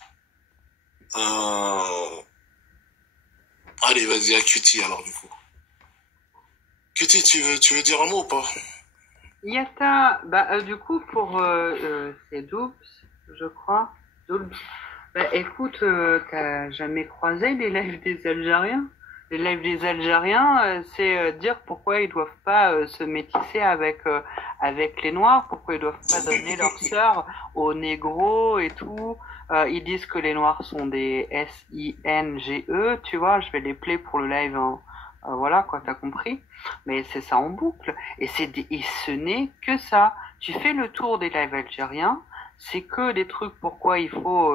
Allez, vas-y, à Cutie alors du coup. Cutie, tu veux dire un mot ou pas? Yata, du coup, pour c'est Doubs, je crois. Doubs. Bah, écoute, t'as jamais croisé les lives des Algériens? Les lives des Algériens, c'est dire pourquoi ils doivent pas se métisser avec les Noirs, pourquoi ils doivent pas donner leurs sœurs aux négros et tout. Ils disent que les Noirs sont des S-I-N-G-E, tu vois, je vais les play pour le live, hein. Voilà, quoi, t'as compris. Mais c'est ça en boucle. Et ce n'est que ça. Tu fais le tour des lives algériens, c'est que des trucs pourquoi il faut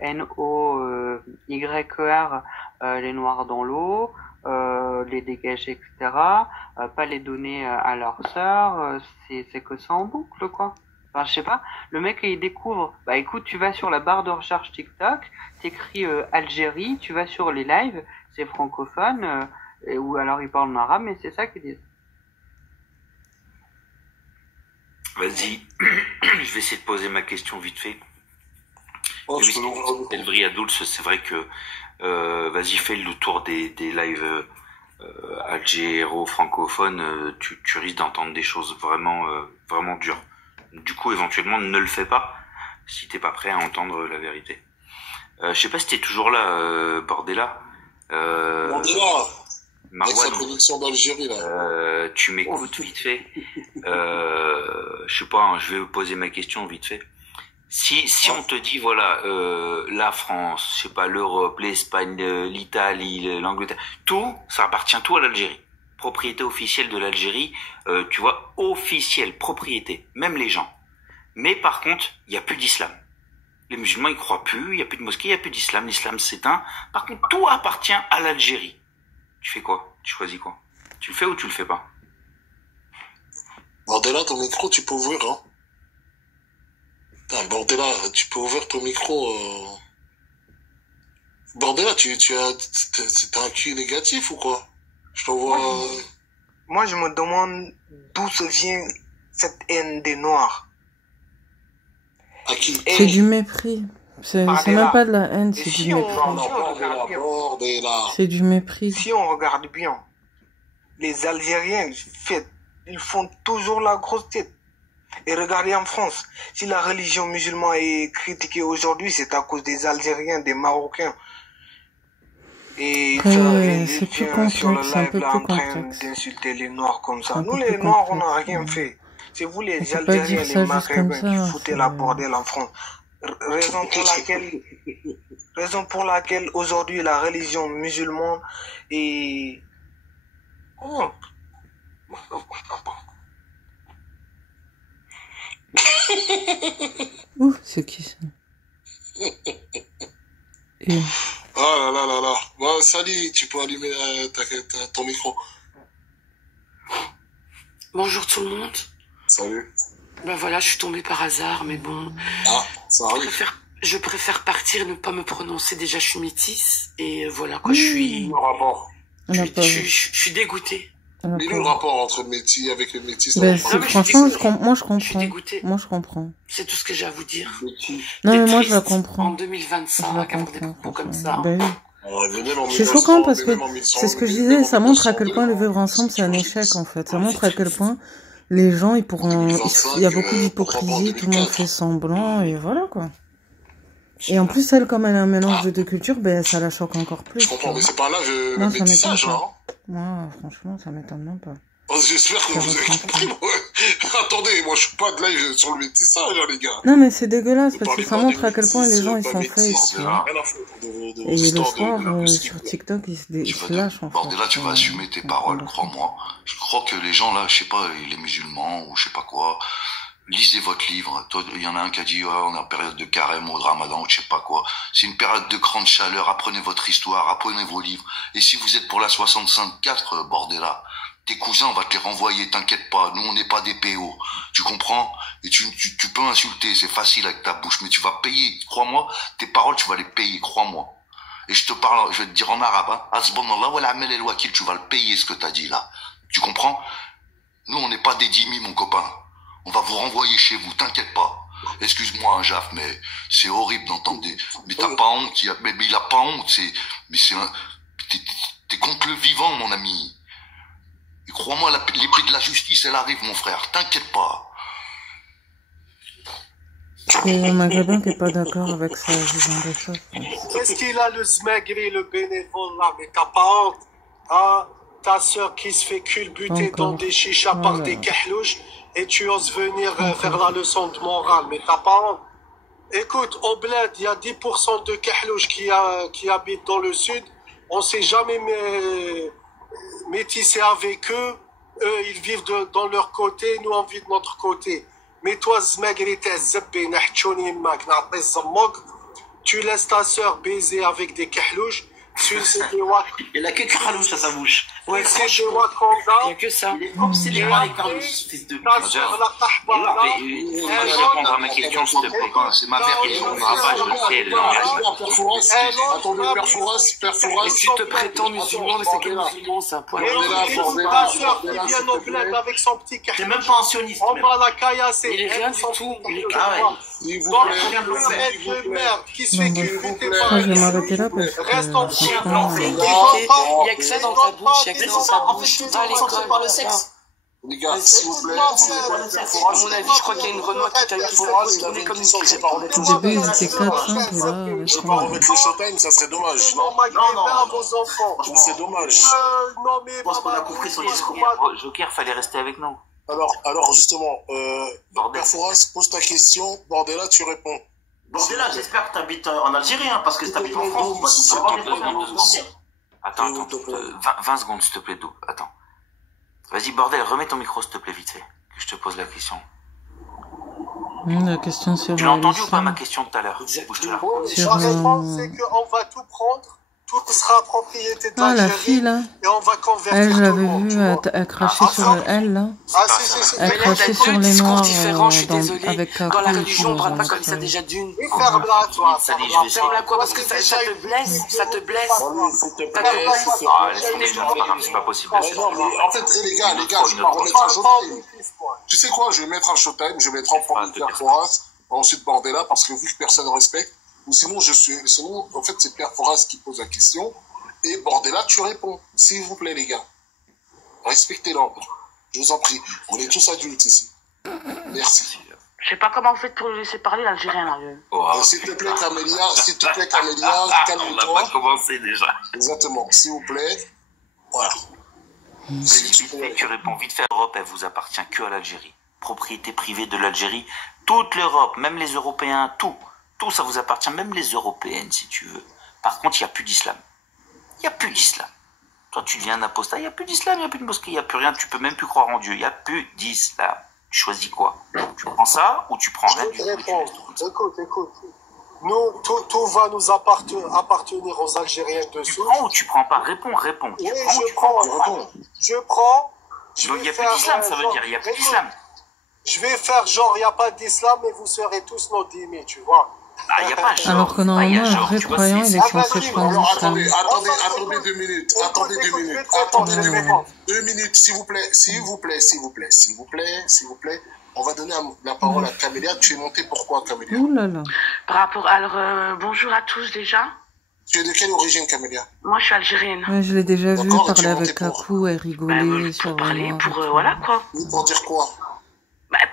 N-O-Y-E-R, les noirs dans l'eau, les dégager, etc. Pas les donner à leurs sœurs, c'est que ça en boucle, quoi. Enfin, je sais pas, le mec il découvre, bah écoute, tu vas sur la barre de recherche TikTok, t'écris Algérie, tu vas sur les lives, c'est francophone, ou alors ils parlent en arabe, mais c'est ça qu'ils disent. Vas-y, je vais essayer de poser ma question vite fait. Elvry Adoul, c'est vrai que vas-y, fais le tour des lives algéro-francophones, tu risques d'entendre des choses vraiment dures. Du coup, éventuellement, ne le fais pas si t'es pas prêt à entendre la vérité. Je sais pas si t'es toujours là, Bordella. Bordella, Marwan, avec sa connexion d'Algérie là. Tu m'écoutes vite fait. Je sais pas, hein, je vais vous poser ma question vite fait. Si on te dit voilà, la France, je sais pas, l'Europe, l'Espagne, l'Italie, l'Angleterre, tout, ça appartient tout à l'Algérie. Propriété officielle de l'Algérie, tu vois, officielle, propriété, même les gens. Mais par contre, il y a plus d'islam. Les musulmans, ils croient plus, il y a plus de mosquées, il y a plus d'islam, l'islam s'éteint. Par contre, tout appartient à l'Algérie. Tu fais quoi? Tu choisis quoi? Tu le fais ou tu le fais pas? Bordella, ton micro, tu peux ouvrir, hein. Putain, Bordella, tu peux ouvrir ton micro. Bordella, t'as un QI négatif ou quoi? Je t'envoie... Moi, je me demande d'où se vient cette haine des Noirs. À qui? C'est du mépris. C'est même pas de la haine, c'est du mépris. C'est du mépris. Si on regarde bien, les Algériens, ils font toujours la grosse tête. Et regardez en France, si la religion musulmane est critiquée aujourd'hui, c'est à cause des Algériens, des Marocains. Et c'est plus complexe, c'est un peu plus complexe. D'insulter les Noirs comme ça. Nous, les Noirs, on n'a rien fait. C'est vous, les Algériens, les Maghrébins, qui foutez la bordel en France. Raison pour laquelle Raison pour laquelle aujourd'hui la religion musulmane est... Oh. Ouh, c'est qui ça? Et... Oh là là là là. Bon, Sally, tu peux allumer ton micro. Bonjour tout le monde. Salut. Ben voilà, je suis tombée par hasard, mais bon. Ah, ça arrive. Je préfère partir et ne pas me prononcer. Déjà, je suis métisse. Et voilà, quoi, je suis... Le rapport. Je suis dégoûtée. Mais le rapport entre le métis avec le métis. Ben, franchement, moi je comprends. Je suis dégoûtée. Moi je comprends. C'est tout ce que j'ai à vous dire. Non, mais moi je la comprends. En 2025, avoir des propos comme ça. Ben oui. C'est choquant parce que c'est ce que je disais, ça montre à quel point le vivre ensemble c'est un échec en fait. Ça montre à quel point les gens ils pourront. Il y a beaucoup d'hypocrisie, tout le monde fait semblant et voilà quoi. Et en plus, elle, comme elle a un mélange de deux cultures, ben, ça la choque encore plus. Je comprends, mais c'est pas là, le métissage, hein. Moi, franchement, ça m'étonne même pas. Oh, j'espère que vous avez compris. Attendez, moi, je suis pas de live sur le métissage, hein, les gars. Non, mais c'est dégueulasse, parce que ça montre à quel point les gens, ils sont fake, tu vois. Et le soir, sur TikTok, ils se lâchent, en fait. Bordella, tu vas assumer tes paroles, crois-moi. Je crois que les gens, là, je sais pas, les musulmans, ou je sais pas quoi, lisez votre livre. Il y en a un qui a dit, oh, on est en période de carême ou de ramadan ou je sais pas quoi. C'est une période de grande chaleur. Apprenez votre histoire, apprenez vos livres. Et si vous êtes pour la 65-4, Bordella, tes cousins, on va te les renvoyer, t'inquiète pas. Nous, on n'est pas des PO. Tu comprends? Et tu peux insulter, c'est facile avec ta bouche, mais tu vas payer. Crois-moi, tes paroles, tu vas les payer, crois-moi. Et je vais te dire en arabe, hein. Hasbunallah wa al-amal al-wakil, tu vas le payer ce que t'as dit là. Tu comprends? Nous, on n'est pas des dhimmis, mon copain. On va vous renvoyer chez vous, t'inquiète pas. Excuse-moi, hein, Jaf, mais c'est horrible d'entendre des... Mais t'as pas honte, mais il a pas honte, t'es contre le vivant, mon ami. Et crois-moi, l'épée de la justice, elle arrive, mon frère, t'inquiète pas. Et le maghrébin qui est pas d'accord avec ça, ce genre de choses. Qu'est-ce qu'il a le smagri, le bénévole là? Mais t'as pas honte, hein? Ta sœur qui se fait culbuter dans des chichas par des kahlouches. Et tu oses venir faire la leçon de morale, mais t'as pas honte. Écoute, au bled, il y a 10% de kahlouches qui habitent dans le sud. On s'est jamais métissé avec eux. Eux, ils vivent dans leur côté, nous, on vit de notre côté. Mais toi, Zmagri, tu laisses ta sœur baiser avec des kahlouches. Il a que Kralouche à sa bouche. Ouais, franchement, il n'y a que ça. Il est obsédé par les Kralouches, fils de pute. Je répondre à ma question, s'il te plaît. C'est ma mère qui répondra pas, je le sais, le langage. Attendez, Père Fouras. Et tu te prétends musulman, mais c'est quel musulman, c'est un point. Ta sœur qui vient au bled avec son petit café. T'es même pas un sioniste. On va la caillasser. Il est rien du tout. Il est S'il vous plaît. Qui se fait culbuter par je vais m'arrêter là parce que... Reste en il y a que ça dans ta bouche, il y a que ça dans ta bouche. Va à l'école. Par le sexe. Les gars, s'il vous plaît, À mon avis, je crois qu'il y a une Renoir qui t'a eu pour tourner comme une crêpe. Au début, ils étaient 4-5 et là... Je vais pas remettre le showtime, ça serait dommage. Non. C'est dommage. Je pense qu'on a compris son discours. Joker, fallait rester avec nous. Alors justement, Père Fouras, pose ta question. Bordella, tu réponds. Bordella, j'espère que t'habites en Algérie, hein, parce que si t'habites en France, tu vas avoir des problèmes de santé. Attends, 20 secondes, s'il te plaît, Do. Attends. Vas-y, bordel, remets ton micro, s'il te plaît, vite fait. Que je te pose la question. La question sur... Tu l'as entendu ou pas, ma question de tout à l'heure? La réponse, c'est qu'on va tout prendre. Tout sera propriété de l'Algérie. Ah, la fille, là. Et on va convertir elle, tout j'avais le monde. vu, elle crachait sur elle, là. Elle crachait sur les noirs avec dans la religion, on parle pas comme ça déjà d'une. Ferme-la, toi. Ferme-la quoi, parce que ça te blesse. Ça te blesse. Ah, c'est pas possible. Non, mais en fait, les gars, je vais remettre un showtime. Tu sais quoi, je vais mettre un showtime, je vais mettre en premier Père Fouras, ensuite Bordella, parce que vu que personne ne respecte, ou sinon, en fait, c'est Père Fouras qui pose la question, et Bordella, tu réponds. S'il vous plaît, les gars. Respectez l'ordre. Je vous en prie. On est tous adultes ici. Merci. Je sais pas comment vous faites pour le laisser parler l'Algérien, là. S'il te plaît, Camélia, calme-toi. On n'a pas commencé déjà. Exactement. S'il vous plaît. Voilà. Tu réponds vite fait. L'Europe, elle vous appartient que à l'Algérie. Propriété privée de l'Algérie. Toute l'Europe, même les Européens, tout. Tout, ça vous appartient, même les européennes, si tu veux. Par contre, il n'y a plus d'islam. Il n'y a plus d'islam. Toi, tu deviens un apostat, il n'y a plus d'islam, il n'y a plus de mosquée, il n'y a plus rien, tu peux même plus croire en Dieu. Il n'y a plus d'islam. Tu choisis quoi? Tu prends ça ou tu prends rien du tout? Écoute. Nous, tout va nous appartenir aux Algériens dessous. Tu prends ou tu prends pas? Réponds. Oui, je prends. Donc il n'y a plus d'islam, ça veut dire, il n'y a plus d'islam. Je vais faire genre, il n'y a pas d'islam et vous serez tous nos dhimmis, tu vois. Ah, y a pas genre. Alors que normalement, un vrai croyant, il est censé prendre l'islam. Attendez 2 minutes. Attendez 2 minutes, s'il vous plaît. On va donner la parole à Camélia. Tu es montée pourquoi, Camélia? Ouh là là. Par rapport, alors, bonjour à tous déjà. Tu es de quelle origine, Camélia? Moi, je suis algérienne. Ouais, je l'ai déjà vu parler avec Kakou et rigoler sur pour parler, voilà quoi. Pour dire quoi?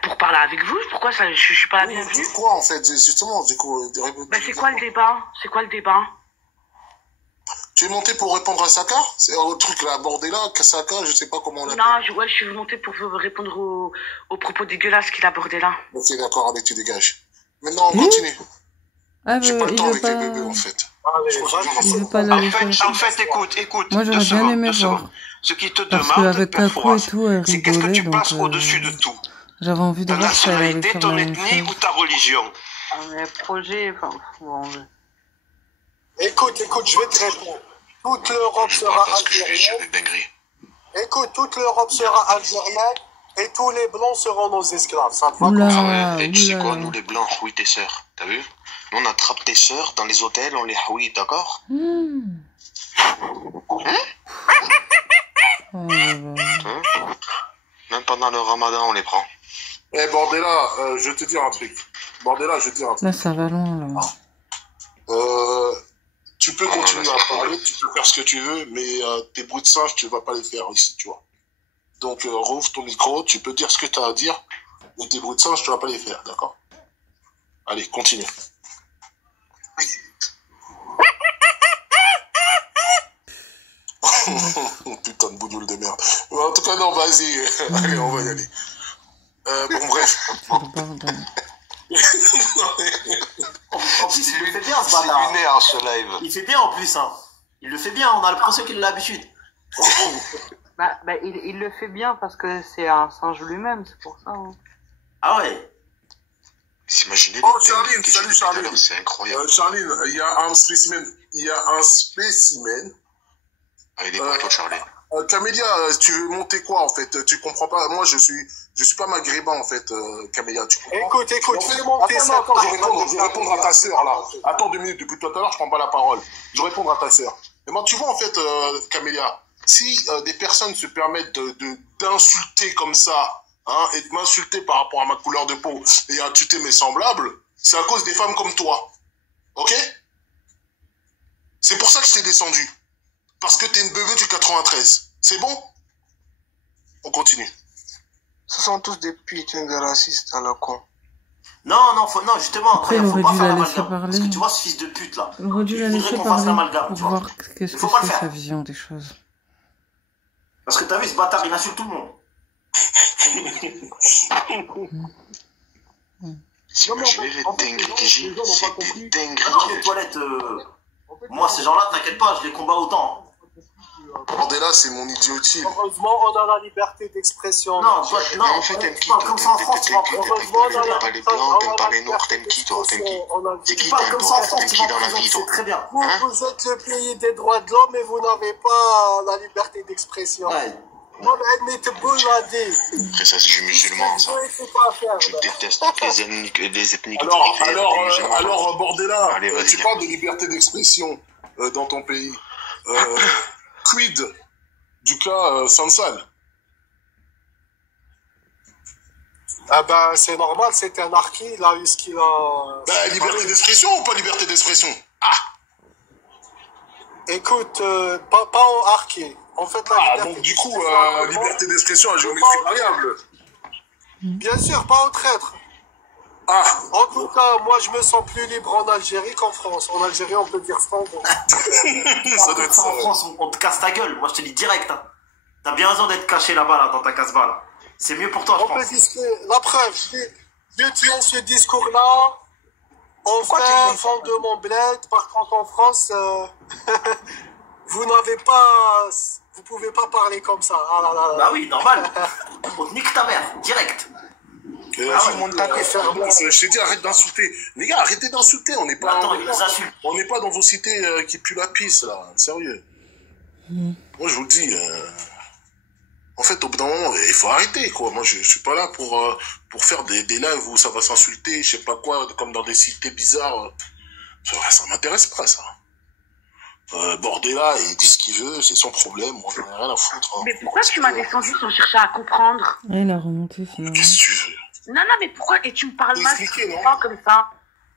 Pour parler avec vous, pourquoi ça, je suis pas la bienvenue? Dire quoi en fait, justement, du coup? C'est quoi le débat? Tu es monté pour répondre à Saka? C'est un truc là, abordé là, Saka, je sais pas comment on l'appelle. Non, je suis montée pour répondre aux propos dégueulasses qu'il a abordé là. Ok, d'accord, allez, tu dégages. Maintenant, on continue. Ah, j'ai pas le temps avec les bébés en fait. Il veut pas la En fait, écoute. Moi, j'aurais bien aimé voir. Ce qui te Parce demande, qu'avec Kakou et tout, elle c'est qu'est-ce que rigolait, tu donc places au-dessus de tout? j'avais envie de Ta voir si elle allait nationalité, faire ton la même ethnie chose. ou ta religion? Mais projet, enfin, bon, Écoute, je vais te répondre. Toute l'Europe sera algérienne. Écoute, toute l'Europe sera algérienne et tous les blancs seront nos esclaves. Ça te va comme ça? Et tu sais quoi, nous les blancs, oui tes sœurs. T'as vu? Nous on attrape tes sœurs dans les hôtels, on les houille, d'accord? Même pendant le ramadan, on les prend. Eh Bordella, je vais te dire un truc. Là, ça va loin, là. Tu peux continuer à parler, tu peux faire ce que tu veux, mais tes bruits de singe, tu vas pas les faire ici, tu vois. Donc, rouvre ton micro, tu peux dire ce que tu as à dire, mais tes bruits de singe, tu vas pas les faire, d'accord? Allez, continue. Putain de boudoule de merde. En tout cas, non, vas-y. Allez, on va y aller. Bon, bref. En plus, il le fait bien, ce bâtard. C'est lunaire, ce live. Il fait bien, en plus, hein. Il le fait bien, on a l'impression qu'il a l'habitude. il le fait bien parce que c'est un singe lui-même, c'est pour ça. Hein. Ah ouais. S'imaginer Charline, salut Charline. C'est incroyable. Charline, il y a un spécimen. Ah, il est pas toi, Charline. Camélia, tu veux monter quoi en fait? Tu comprends pas? Moi, je suis pas maghrébin en fait, Camélia. Tu comprends? Écoute, fais monter ça. Attends, je vais répondre à ta sœur là. Attends 2 minutes, depuis tout à l'heure, je prends pas la parole. Je vais répondre à ta sœur. Mais moi, tu vois en fait, Camélia, si des personnes se permettent d'insulter comme ça, hein, et de m'insulter par rapport à ma couleur de peau et à insulter mes semblables, c'est à cause des femmes comme toi. Ok? C'est pour ça que je t'ai descendu. Parce que t'es une beuve du 93. C'est bon? On continue. Ce sont tous des putains de racistes à la con. Non, justement, après, il aurait dû la laisser parler. Parce que tu vois ce fils de pute là. Il aurait dû la laisser parler pour voir qu'est-ce que c'est sa vision des choses. Parce que t'as vu, ce bâtard, il insulte tout le monde. Imaginez les dingueries que j'ai. C'est des dingueries. Non, les toilettes, moi, ces gens-là, t'inquiète pas, je les combats autant. Bordella, c'est mon idiotie. Heureusement, on a la liberté d'expression. Non, en fait, t'aimes qui, toi? T'aimes pas les blancs, t'aimes pas les noirs, t'aimes qui, toi? T'aimes qui? C'est qui t'aimes, toi? T'aimes qui dans la vie, toi? Très bien. Vous êtes le pays des droits de l'homme et vous n'avez pas la liberté d'expression. Après ça, je suis musulman, ça. Je déteste toutes les ethnies que alors, Bordella, tu parles de liberté d'expression dans ton pays. Quid du cas Sansal? Ah ben, c'est normal, c'est un harki, il a eu ce qu'il a... liberté d'expression ou pas liberté d'expression? Écoute, pas en harki. En fait, donc du coup, liberté d'expression à géométrie variable. Bien sûr, pas au traître. En tout cas, moi, je me sens plus libre en Algérie qu'en France. En Algérie, on peut dire franc. Ça doit être ça. En France, on te casse ta gueule. Moi, je te dis direct. Hein. T'as bien raison d'être caché là-bas, là, dans ta casse-bas, là. C'est mieux pour toi, je pense. La preuve, je tiens ce discours-là Enfin, fond de mon bled. Par contre, en France, vous n'avez pas... Vous pouvez pas parler comme ça. Ah là là là. Bah oui, normal. Nique ta mère, direct. Je t'ai dit, arrête d'insulter. Les gars, arrêtez d'insulter. On n'est pas, on n'est pas dans vos cités qui puent la pisse, là. Sérieux. Moi, je vous le dis. En fait, au bout d'un moment, il faut arrêter, quoi. Moi, je suis pas là pour faire des lives où ça va s'insulter, je sais pas quoi, comme dans des cités bizarres. Ça m'intéresse pas, ça. Bordella, il dit ce qu'il veut, c'est son problème, moi j'en ai rien à foutre. Mais pourquoi tu m'as descendu sans chercher à comprendre? Elle a remonté finalement. Qu'est-ce que tu veux? Non, mais pourquoi? Et tu me parles mal comme ça?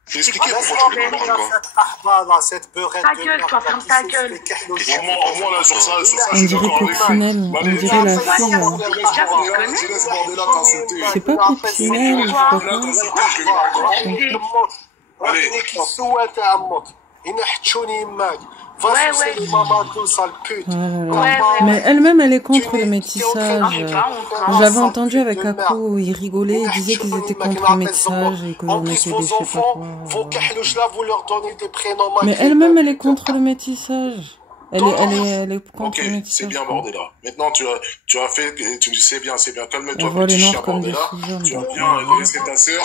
J'ai expliqué pourquoi tu veux comprendre quoi. Cette beurette ta gueule, toi, ferme ta gueule. Moi là, sur ça, on dirait Coccinelle, on dirait la fille. Je laisse Bordella t'insulter. C'est pas Coccinelle, je sais pas quoi. Allez. Mais elle-même, elle est contre le métissage. Je l'avais entendu avec Kakou, il rigolait, il disait qu'ils étaient contre le métissage et qu'on était des je sais pas quoi. Mais elle-même, elle est contre le métissage. Elle est contre le métissage. C'est bien, Bordella. Maintenant, tu as fait, tu sais bien, c'est bien. Calme-toi, petit chien, Bordella. Tu as bien dressé ta sœur.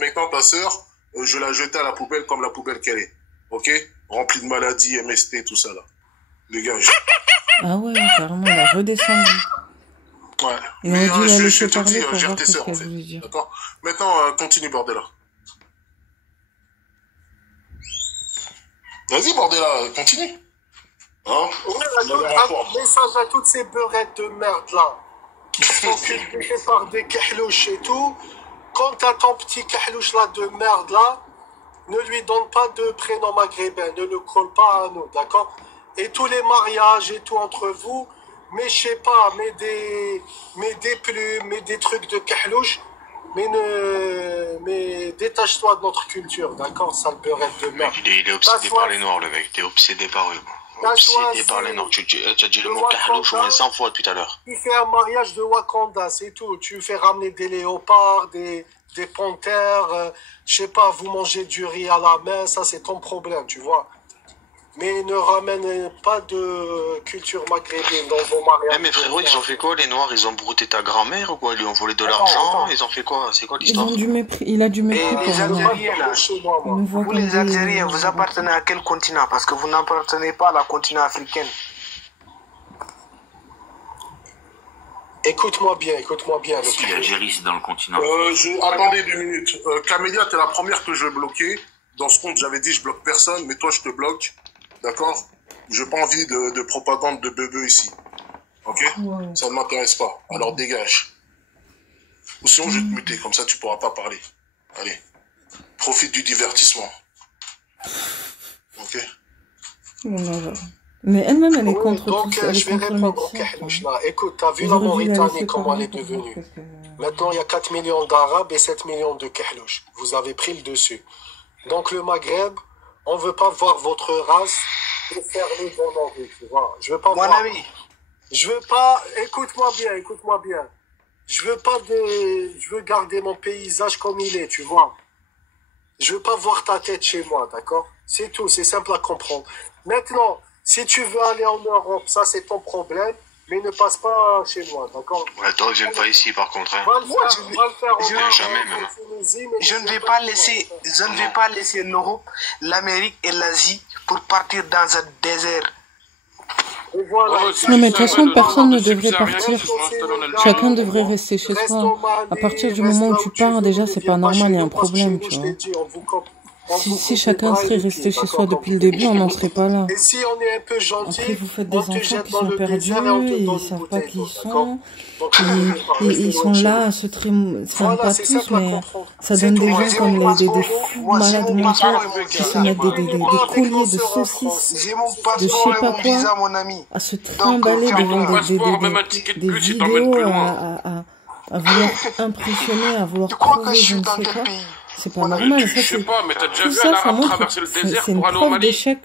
Maintenant, ta sœur, je l'ai jetée à la poubelle comme la poubelle qu'elle est. Ok? Remplie de maladies, MST, tout ça, là. Dégage. Ah ouais, carrément, elle a redescendu. Ouais. Et mais je te dis, gère tes sœurs, en fait. D'accord? Maintenant, continue, Bordella. Vas-y, Bordella, continue. Hein? Un message à toutes ces beurettes de merde, là, qui sont cultivées par des kahlouches et tout. Quand t'as ton petit kahlouche, là, de merde, là, ne lui donne pas de prénom maghrébin, ne le colle pas à nous, d'accord? Et tous les mariages et tout entre vous, mais je sais pas, mais des plumes, mais des trucs de kahlouche, mais détache-toi de notre culture, d'accord? Sale beurette de merde. Il est obsédé par les noirs, le mec, t'es obsédé par eux. Obsédé par les noirs. Tu as dit le mot kahlouche au moins 100 fois tout à l'heure. Tu fais un mariage de Wakanda, c'est tout. Tu fais ramener des léopards, des panthères, je sais pas, vous mangez du riz à la main, ça c'est ton problème, tu vois. Mais ne ramène pas de culture maghrébine dans vos mariages. Mais frérot, ils ont fait quoi, les noirs? Ils ont brouté ta grand-mère ou quoi? Ils lui ont volé de l'argent? Ils ont fait quoi? C'est quoi l'histoire? Il a du mépris pour les Algériens, là, vous les Algériens, vous appartenez à quel continent? Parce que vous n'appartenez pas à la continent africaine. Écoute-moi bien. Si l'Algérie, c'est dans le continent. Attendez 2 minutes. Camélia, t'es la première que je vais bloquer. Dans ce compte, j'avais dit je bloque personne, mais toi, je te bloque. D'accord? J'ai pas envie de propagande de bebeu ici. Ok? Ouais. Ça ne m'intéresse pas. Alors dégage. Ou sinon, je vais te muter. Comme ça, tu pourras pas parler. Allez. Profite du divertissement. Ok? Mais elle-même, elle est contre tout ça. Je vais répondre au kahlouche là. Écoute, t'as vu la Mauritanie, comment elle est devenue? Maintenant, il y a 4 millions d'Arabes et 7 millions de kahlouches. Vous avez pris le dessus. Donc, le Maghreb, on veut pas voir votre race et faire les bons envies, tu vois. Je veux pas Mon ami. Je veux pas, écoute-moi bien. Je veux garder mon paysage comme il est, tu vois. Je veux pas voir ta tête chez moi, d'accord? C'est tout, c'est simple à comprendre. Maintenant, si tu veux aller en Europe, ça c'est ton problème, mais ne passe pas chez moi, d'accord? Ouais, toi, viens pas ici par contre. Hein. Je ne vais pas laisser l'Europe, l'Amérique et l'Asie pour partir dans un désert. Non mais de toute façon, personne ne devrait partir. Chacun devrait rester chez soi. À partir du moment où tu pars, déjà, c'est pas normal, il y a un problème, tu vois. Si chacun serait resté chez soi depuis le début, on n'en serait pas là. Après, vous faites des enfants qui sont perdus, ils savent pas qui ils sont. Ils sont là à se enfin, pas tous, mais ça donne des gens comme des fous malades mentaux qui se mettent des colliers de saucisses, de je sais pas quoi, à se trimballer devant des vidéos, à vouloir impressionner, à vouloir prouver je ne sais quoi. C'est pas normal, ça c'est... Tout ça montre que c'est une preuve d'échec.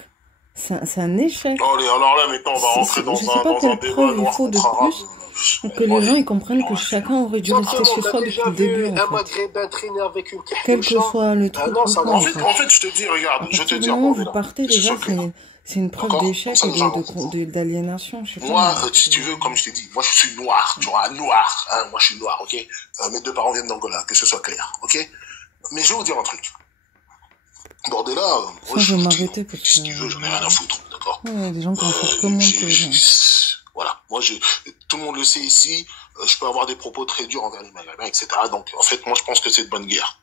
C'est un échec. Allez, alors là, maintenant, on va rentrer dans un débat il faut de plus Donc que les gens ils comprennent que chacun aurait dû rester chez soi depuis le début. Un Maghrébin traîner avec une quel que soit le truc. Non, en fait, je te dis, regarde, je te dis. Vous partez déjà, c'est une preuve d'échec et d'aliénation. Moi, si tu veux, comme je t'ai dit, moi je suis noir, tu vois, noir. Hein, moi je suis noir, ok. Mes deux parents viennent d'Angola, que ce soit clair, ok. Mais je vais vous dire un truc. Bordel là, moi je m'arrêter parce que si tu veux, j'en ai rien à foutre, d'accord. Ouais, des gens qui ont fait comment voilà, moi tout le monde le sait ici, je peux avoir des propos très durs envers les Maghrébins, etc. Donc en fait, moi je pense que c'est de bonne guerre.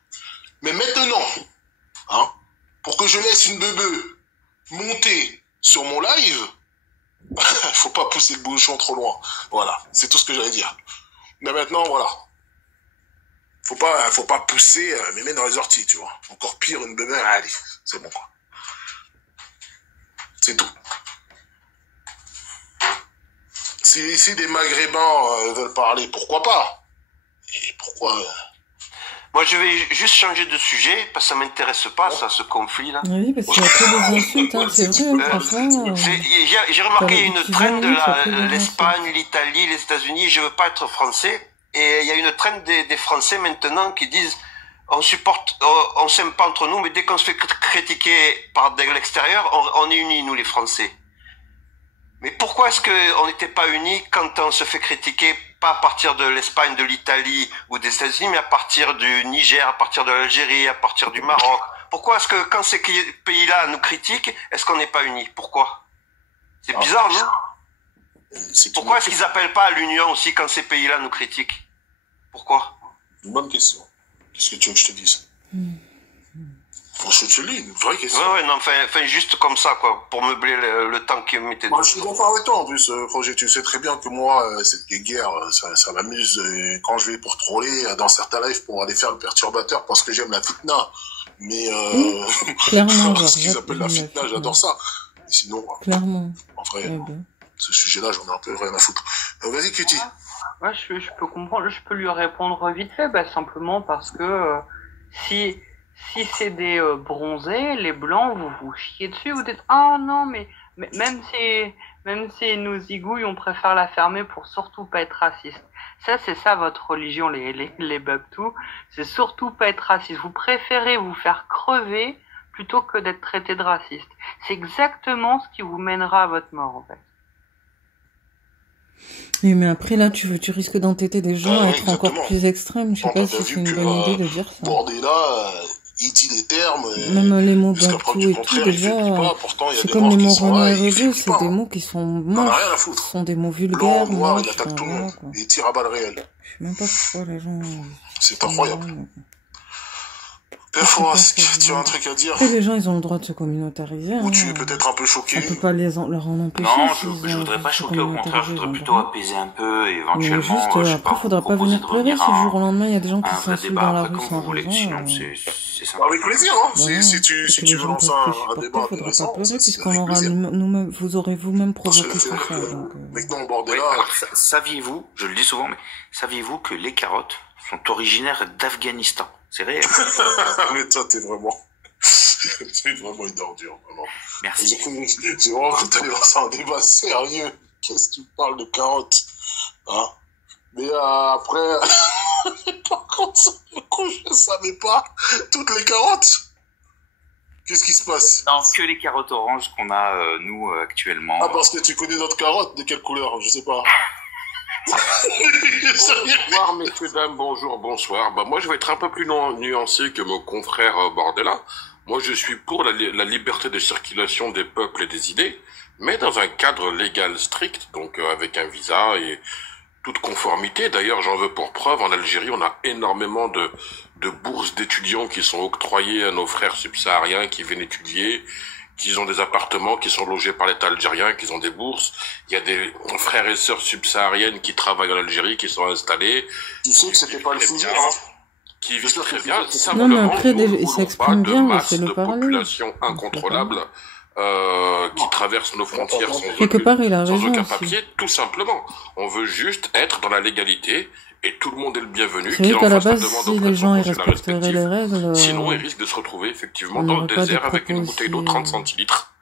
Mais maintenant, hein, pour que je laisse une beubeuse monter sur mon live, faut pas pousser le bouchon trop loin. Voilà, c'est tout ce que j'allais dire. Mais maintenant, voilà. Faut pas pousser mes mains dans les orties, tu vois. Encore pire, une bébé, allez, c'est bon, quoi. C'est tout. Si des Maghrébins veulent parler, pourquoi pas? Et pourquoi... Moi, je vais juste changer de sujet, parce que ça m'intéresse pas, ça, ce conflit-là. Oui, parce qu'il y a que des insultes, hein, c'est vrai, franchement. J'ai remarqué une trend de l'Espagne, l'Italie, les États-Unis, je veux pas être français, et il y a une trend des Français maintenant qui disent, on s'aime pas entre nous, mais dès qu'on se fait critiquer par de l'extérieur, on est unis, nous, les Français. Mais pourquoi est-ce qu'on n'était pas unis quand on se fait critiquer, pas à partir de l'Espagne, de l'Italie ou des États-Unis, mais à partir du Niger, à partir de l'Algérie, à partir du Maroc? Pourquoi est-ce que quand ces pays-là nous critiquent, est-ce qu'on n'est pas unis? Pourquoi? C'est bizarre, non? Pourquoi est-ce qu'ils appellent pas à l'union aussi quand ces pays-là nous critiquent? Pourquoi? Une bonne question. Qu'est-ce que tu veux que je te dise? Franchement, je te lis, une vraie question. Ouais, non, enfin, juste comme ça, quoi, pour meubler le temps qui m'était donné. Moi, je suis d'accord avec toi, en plus, Roger, tu sais très bien que moi, cette guerre, ça m'amuse quand je vais pour troller dans certains lives pour aller faire le perturbateur parce que j'aime la fitna. Mais, clairement, ce qu'ils appellent la fitna, j'adore ça. Mais sinon, clairement. En vrai, ce sujet-là, j'en ai un peu rien à foutre. Vas-y, Cutie. Ouais, je peux comprendre, je peux lui répondre vite fait, simplement parce que si c'est des bronzés, les blancs, vous chiez dessus, vous dites ah non mais même si nous zigouilles, on préfère la fermer pour surtout pas être raciste. Ça c'est ça votre religion, les babtous, c'est surtout pas être raciste. Vous préférez vous faire crever plutôt que d'être traité de raciste. C'est exactement ce qui vous mènera à votre mort en fait. Oui, mais après, là, tu risques d'entêter des gens à être encore plus extrêmes. Je sais pas si c'est une bonne idée de dire ça. Bordela, il dit des termes. Même les mots babtou et tout, déjà, c'est comme les mots renard-reveux, c'est des mots qui sont moches. Ce sont des mots vulgaires. Noir, il attaque tout le monde. Il tire à balles réelles. Je sais même pas pourquoi les gens... C'est incroyable. Perfrosque, tu as un truc à dire? Et les gens, ils ont le droit de se communautariser. Ou tu es peut-être un peu choqué? On peut pas leur en empêcher. Non, je voudrais pas choquer, au contraire, je voudrais plutôt apaiser un peu, et éventuellement, mais juste, après, faudra pas venir pleurer si du jour au lendemain, il y a des gens qui s'insultent dans la rue sans raison. Sinon, c'est sympa. Avec plaisir, hein. Si tu veux lancer un débat intéressant, faudra pas pleurer, puisqu'on aura nous-mêmes, vous aurez vous-même provoqué ça. Maintenant, bordel saviez-vous, je le dis souvent, mais saviez-vous que les carottes sont originaires d'Afghanistan? C'est réel. Mais toi, t'es vraiment une ordure, vraiment. Merci. J'ai vraiment cru que t'allais lancer un débat sérieux. Qu'est-ce que tu parles de carottes? Hein? Mais après, par contre, je savais pas toutes les carottes. Qu'est-ce qui se passe? Non, que les carottes oranges qu'on a, nous, actuellement. Ah, parce que tu connais notre carotte? De quelle couleur? Je sais pas. Bonsoir messieurs, dames, bonjour, bonsoir. Moi je vais être un peu plus nuancé que mon confrère Bordela. Moi je suis pour la liberté de circulation des peuples et des idées, mais dans un cadre légal strict, donc avec un visa et toute conformité. D'ailleurs j'en veux pour preuve, en Algérie on a énormément de bourses d'étudiants qui sont octroyées à nos frères subsahariens qui viennent étudier, qu'ils ont des appartements qui sont logés par l'État algérien, qu'ils ont des bourses. Il y a des frères et sœurs subsahariennes qui travaillent en Algérie, qui sont installés. Tu sais que c'était pas le sujet, hein. Qui vivent très bien. Non, mais après, ils s'expriment bien, c'est le parler. Population incontrôlable, qui traverse nos frontières sans aucun papier, tout simplement. On veut juste être dans la légalité. Et tout le monde est le bienvenu. C'est vrai qu'à la base, si les gens ils respecteraient les règles... Sinon, ils risquent de se retrouver effectivement dans le désert avec une bouteille d'eau 30 centilitres.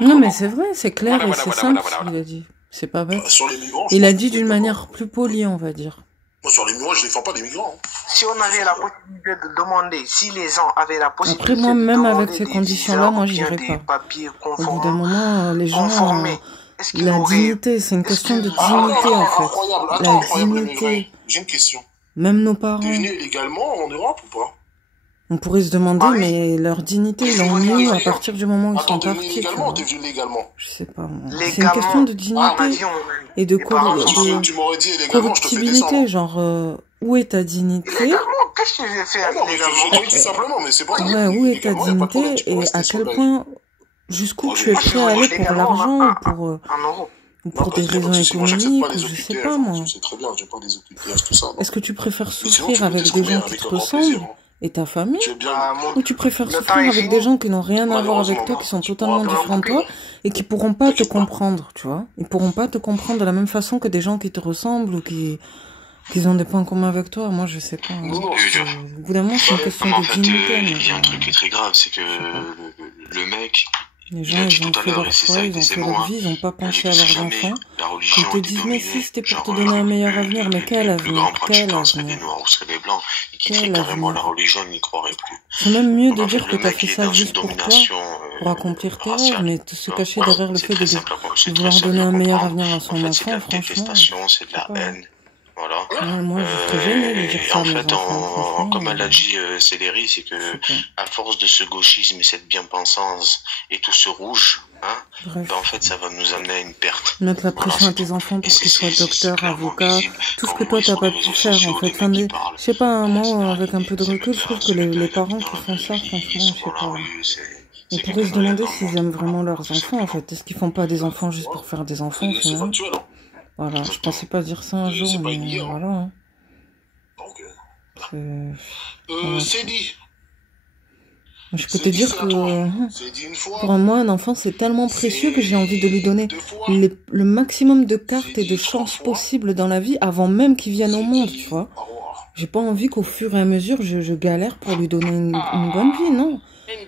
Non, mais c'est vrai, c'est clair et c'est simple ce qu'il a dit. C'est pas bête. Sur les migrants, il a dit d'une manière plus polie, on va dire. Moi, sur les migrants, je défends pas les migrants. Si on avait la possibilité de demander, si les gens avaient la possibilité après, moi, même avec ces conditions-là, moi, j'irais pas. Au bout d'un moment, les gens... La dignité, c'est une question de dignité, en fait. La dignité. J'ai une question. Même nos parents. T'es venu illégalement en Europe ou pas? On pourrait se demander, mais leur dignité, ils l'ont mis à partir du moment où ils sont partis. T'es venu illégalement ou t'es venu légalement? Je sais pas. C'est une question de dignité et de corruptibilité, genre où est ta dignité? Qu'est-ce que je vais faire illégalement? Tout simplement, mais c'est pas. Ouais, où est ta dignité et à quel point, jusqu'où tu es prêt à aller pour l'argent ou pour des raisons économiques, ou je sais pas moi. Est-ce que tu préfères souffrir avec des gens qui te ressemblent et ta famille, ou tu préfères souffrir avec des gens qui n'ont rien à voir avec toi, qui sont totalement différents de toi et qui pourront pas te comprendre, tu vois? Ils pourront pas te comprendre de la même façon que des gens qui te ressemblent ou qui ont des points communs avec toi. Moi, je sais pas. Au bout d'un moment, c'est une question de dignité. Il y a un truc qui est très grave, c'est que le mec, les gens, ils ont fait leur choix, ils ont fait leur vie, ils n'ont pas pensé à leurs enfants. Ils te disent, mais si, c'était pour te donner un meilleur avenir, mais quel avenir? Quel avenir? Quel avenir? C'est même mieux de dire que tu as fait ça juste pour toi, pour accomplir tes rêves, mais de se cacher derrière le fait de vouloir donner un meilleur avenir à son enfant, franchement. C'est de la haine. Voilà. Ouais, moi, je serais gênée de dire ça. En fait, comme elle a dit Céleri, c'est que à force de ce gauchisme et cette bien-pensance et tout ce rouge, ben en fait, ça va nous amener à une perte. Mettre la pression à tes enfants pour qu'ils soient docteurs, avocats, tout ce que toi t'as pas pu faire, en fait. Enfin, je sais pas, moi, avec un peu de recul, je trouve que les parents qui font ça, franchement, je sais pas. On pourrait se demander s'ils aiment vraiment leurs enfants, en fait. Est-ce qu'ils font pas des enfants juste pour faire des enfants, finalement? Voilà, je pensais pas dire ça un jour, mais voilà. C'est dit. Je peux te dire que pour moi, un enfant, c'est tellement précieux que j'ai envie de lui donner le maximum de cartes et de chances possibles dans la vie avant même qu'il vienne au monde, tu vois. J'ai pas envie qu'au fur et à mesure, je galère pour lui donner une bonne vie, non.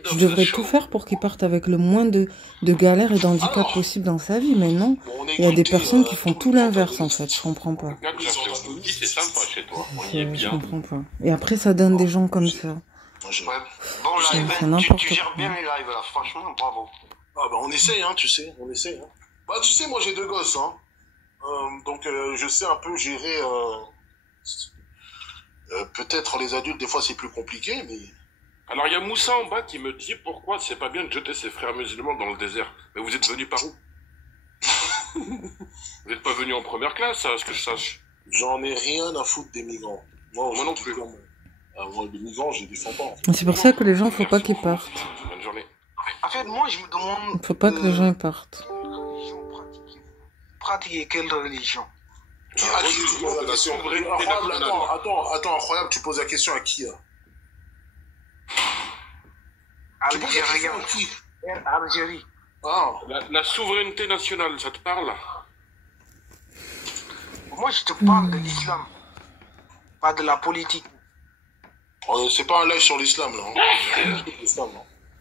Je devrais tout faire pour qu'il parte avec le moins de galères et d'handicaps possibles dans sa vie, mais non. Il y a des personnes qui font tout l'inverse, en fait. Je comprends pas. Je comprends pas. Et après, ça donne des gens comme ça. Bon, live, tu gères bien les lives, là. Franchement, bravo. Ah bah on essaye, tu sais, on essaye. Bah tu sais, moi j'ai 2 gosses, donc je sais un peu gérer. Peut-être les adultes, des fois c'est plus compliqué, mais... Alors il y a Moussa en bas qui me dit pourquoi c'est pas bien de jeter ses frères musulmans dans le désert. Mais vous êtes venus par où? Vous n'êtes pas venus en première classe, à ce que je sache. J'en ai rien à foutre des migrants. Moi non plus. Moi, les migrants, je les défends pas. En fait. C'est pour ça que les gens, faut pas qu'ils partent. Bonne journée. En fait, moi, je me demande... Faut pas que les gens partent. Pratiquer quelle religion? Attends, incroyable, tu poses la question à qui, là? Algérie. La souveraineté nationale, ça te parle? Moi, je te parle de l'islam, pas de la politique. C'est pas un live sur l'islam, là.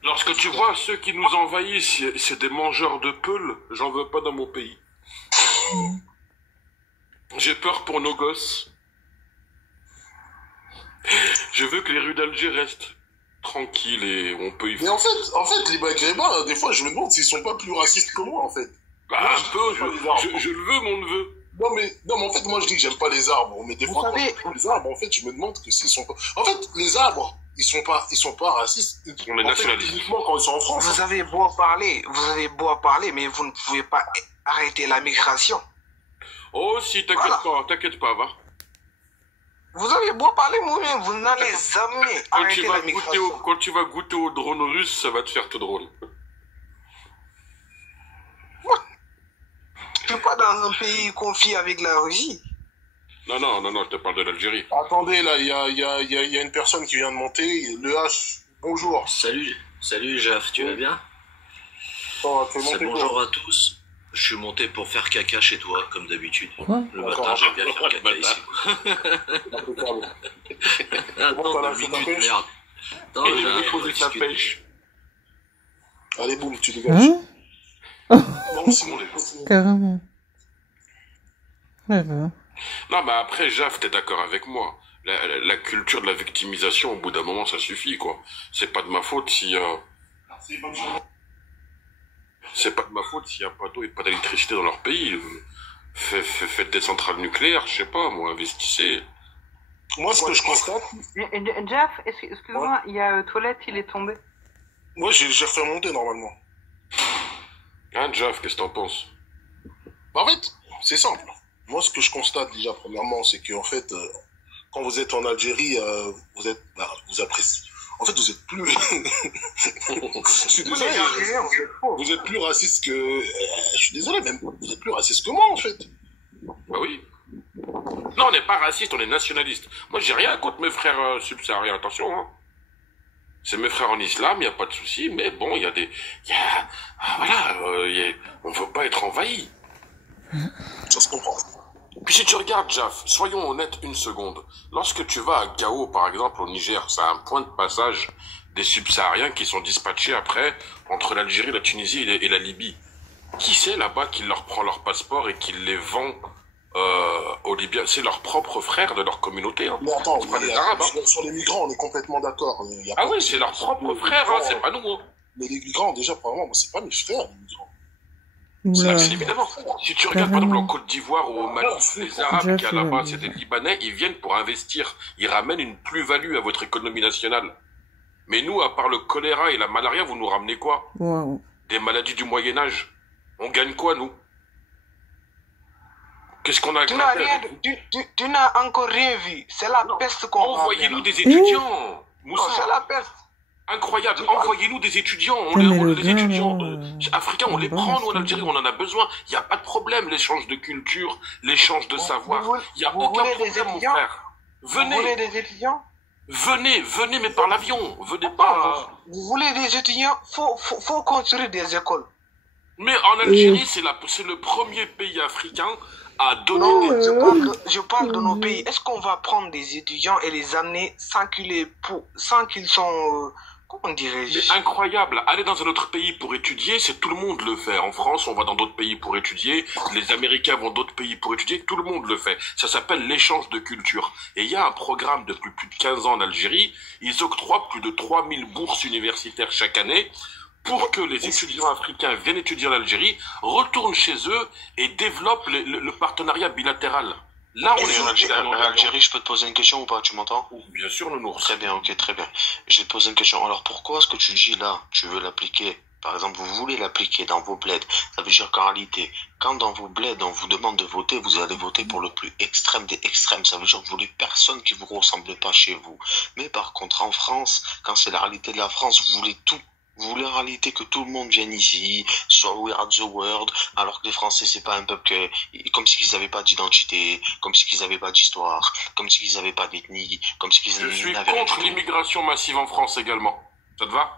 Lorsque tu vois ceux qui nous envahissent, c'est des mangeurs de peuls, j'en veux pas dans mon pays. J'ai peur pour nos gosses. Je veux que les rues d'Alger restent tranquilles et on peut y faire. Mais en fait, les Maghrébins, des fois, je me demande s'ils sont pas plus racistes que moi, en fait. Bah, un peu, je le veux, mon neveu. Non, mais en fait, moi, je dis que j'aime pas les arbres. Mais des fois, quand j'aime les arbres, en fait, je me demande que s'ils sont pas... En fait, les arbres, ils sont pas racistes. On est nationalistes. Uniquement quand ils sont en France. Vous avez beau parler, mais vous ne pouvez pas arrêter la migration. Oh, si, t'inquiète pas, va. Vous avez beau parler, vous-même, vous n'allez jamais arrêter la migration. Quand tu vas goûter au drone russe, ça va te faire tout drôle. Tu n'es pas dans un pays confié avec la Russie. Non, je te parle de l'Algérie. Attendez, là, il y a une personne qui vient de monter. Le H, bonjour. Salut, Jaf, tu vas bien? Bonjour à tous. Je suis monté pour faire caca chez toi, comme d'habitude. Le matin, j'aime bien faire caca ici. Attends, 2 minutes, merde. Attends, j'ai poser sa pêche. Allez, boum, tu dégages. Carrément. Non, mais après, Jaf, t'es d'accord avec moi. La culture de la victimisation, au bout d'un moment, ça suffit, quoi. C'est pas de ma faute si... C'est pas de ma faute s'il n'y a pas d'eau et pas d'électricité dans leur pays. Faites des centrales nucléaires, je sais pas, moi, investissez. Moi, ce que je constate... Jeff, excuse-moi, il y a toilette, il est tombé. Ouais, j'ai fait monter, normalement. Hein, Jeff, qu'est-ce que t'en penses? En fait, c'est simple. Moi, ce que je constate, déjà, premièrement, c'est qu'en fait, quand vous êtes en Algérie, vous appréciez... En fait, vous êtes plus... Je suis désolé, vous êtes plus raciste que... Je suis désolé, même, vous êtes plus raciste que moi, en fait. Bah oui. Non, on n'est pas raciste, on est nationaliste. Moi, j'ai rien contre mes frères subsahariens, attention, hein. C'est mes frères en islam, il n'y a pas de souci, mais bon, il y a des... on ne veut pas être envahi. Ça se comprend. Puis si tu regardes, Jaf, soyons honnêtes une seconde. Lorsque tu vas à Gao, par exemple, au Niger, c'est un point de passage des subsahariens qui sont dispatchés après entre l'Algérie, la Tunisie et la Libye. Qui c'est là-bas qui leur prend leur passeport et qui les vend aux Libyens? C'est leurs propres frères de leur communauté. Hein. Mais attends, pas les Arabes, hein. Sur les migrants, on est complètement d'accord. Ah oui, c'est leurs propres frères, hein, c'est pas nous. Hein. Mais les migrants, déjà, probablement, moi, c'est pas mes frères, les migrants. Évidemment. Si tu regardes par exemple en Côte d'Ivoire ou au Mali, les Arabes qu'il y a là-bas, c'est des Libanais, ils viennent pour investir. Ils ramènent une plus-value à votre économie nationale. Mais nous, à part le choléra et la malaria, vous nous ramenez quoi? Des maladies du Moyen-Âge. On gagne quoi, nous? Qu'est-ce qu'on a gagné? Tu n'as encore rien vu. C'est la peste qu'on va. Envoyez-nous des étudiants. Moussa. C'est la peste. Incroyable, envoyez-nous des étudiants, les étudiants africains, on les prend, nous en Algérie, on en a besoin, il n'y a pas de problème, l'échange de culture, l'échange de savoir, il n'y a aucun problème, mon frère. Venez. Vous voulez des étudiants? Venez, mais par l'avion, venez pas. Vous voulez des étudiants? Faut construire des écoles. Mais en Algérie, c'est le premier pays africain à donner je parle de nos pays. Est-ce qu'on va prendre des étudiants et les amener sans qu'ils sont... comment dirais-je? C'est incroyable. Aller dans un autre pays pour étudier, c'est tout le monde le fait. En France, on va dans d'autres pays pour étudier. Les Américains vont dans d'autres pays pour étudier. Tout le monde le fait. Ça s'appelle l'échange de culture. Et il y a un programme depuis plus de 15 ans en Algérie. Ils octroient plus de 3000 bourses universitaires chaque année pour que les étudiants africains viennent étudier en Algérie, retournent chez eux et développent le partenariat bilatéral. Là, on est en Algérie, je peux te poser une question ou pas? Tu m'entends? Bien sûr, Nounours. Très bien, ok, très bien. Je vais te poser une question. Alors, pourquoi ce que tu dis là, tu veux l'appliquer? Par exemple, vous voulez l'appliquer dans vos bleds. Ça veut dire qu'en réalité, quand dans vos bleds, on vous demande de voter, vous allez voter pour le plus extrême des extrêmes. Ça veut dire que vous voulez personne qui vous ressemble pas chez vous. Mais par contre, en France, quand c'est la réalité de la France, vous voulez tout. Vous voulez en réalité que tout le monde vienne ici, soit We Are the World, alors que les Français, c'est pas un peuple comme si ils n'avaient pas d'identité, comme si ils n'avaient pas d'histoire, comme si ils n'avaient pas d'ethnie, comme si ils n'avaient... Je suis contre l'immigration massive en France également. Ça te va?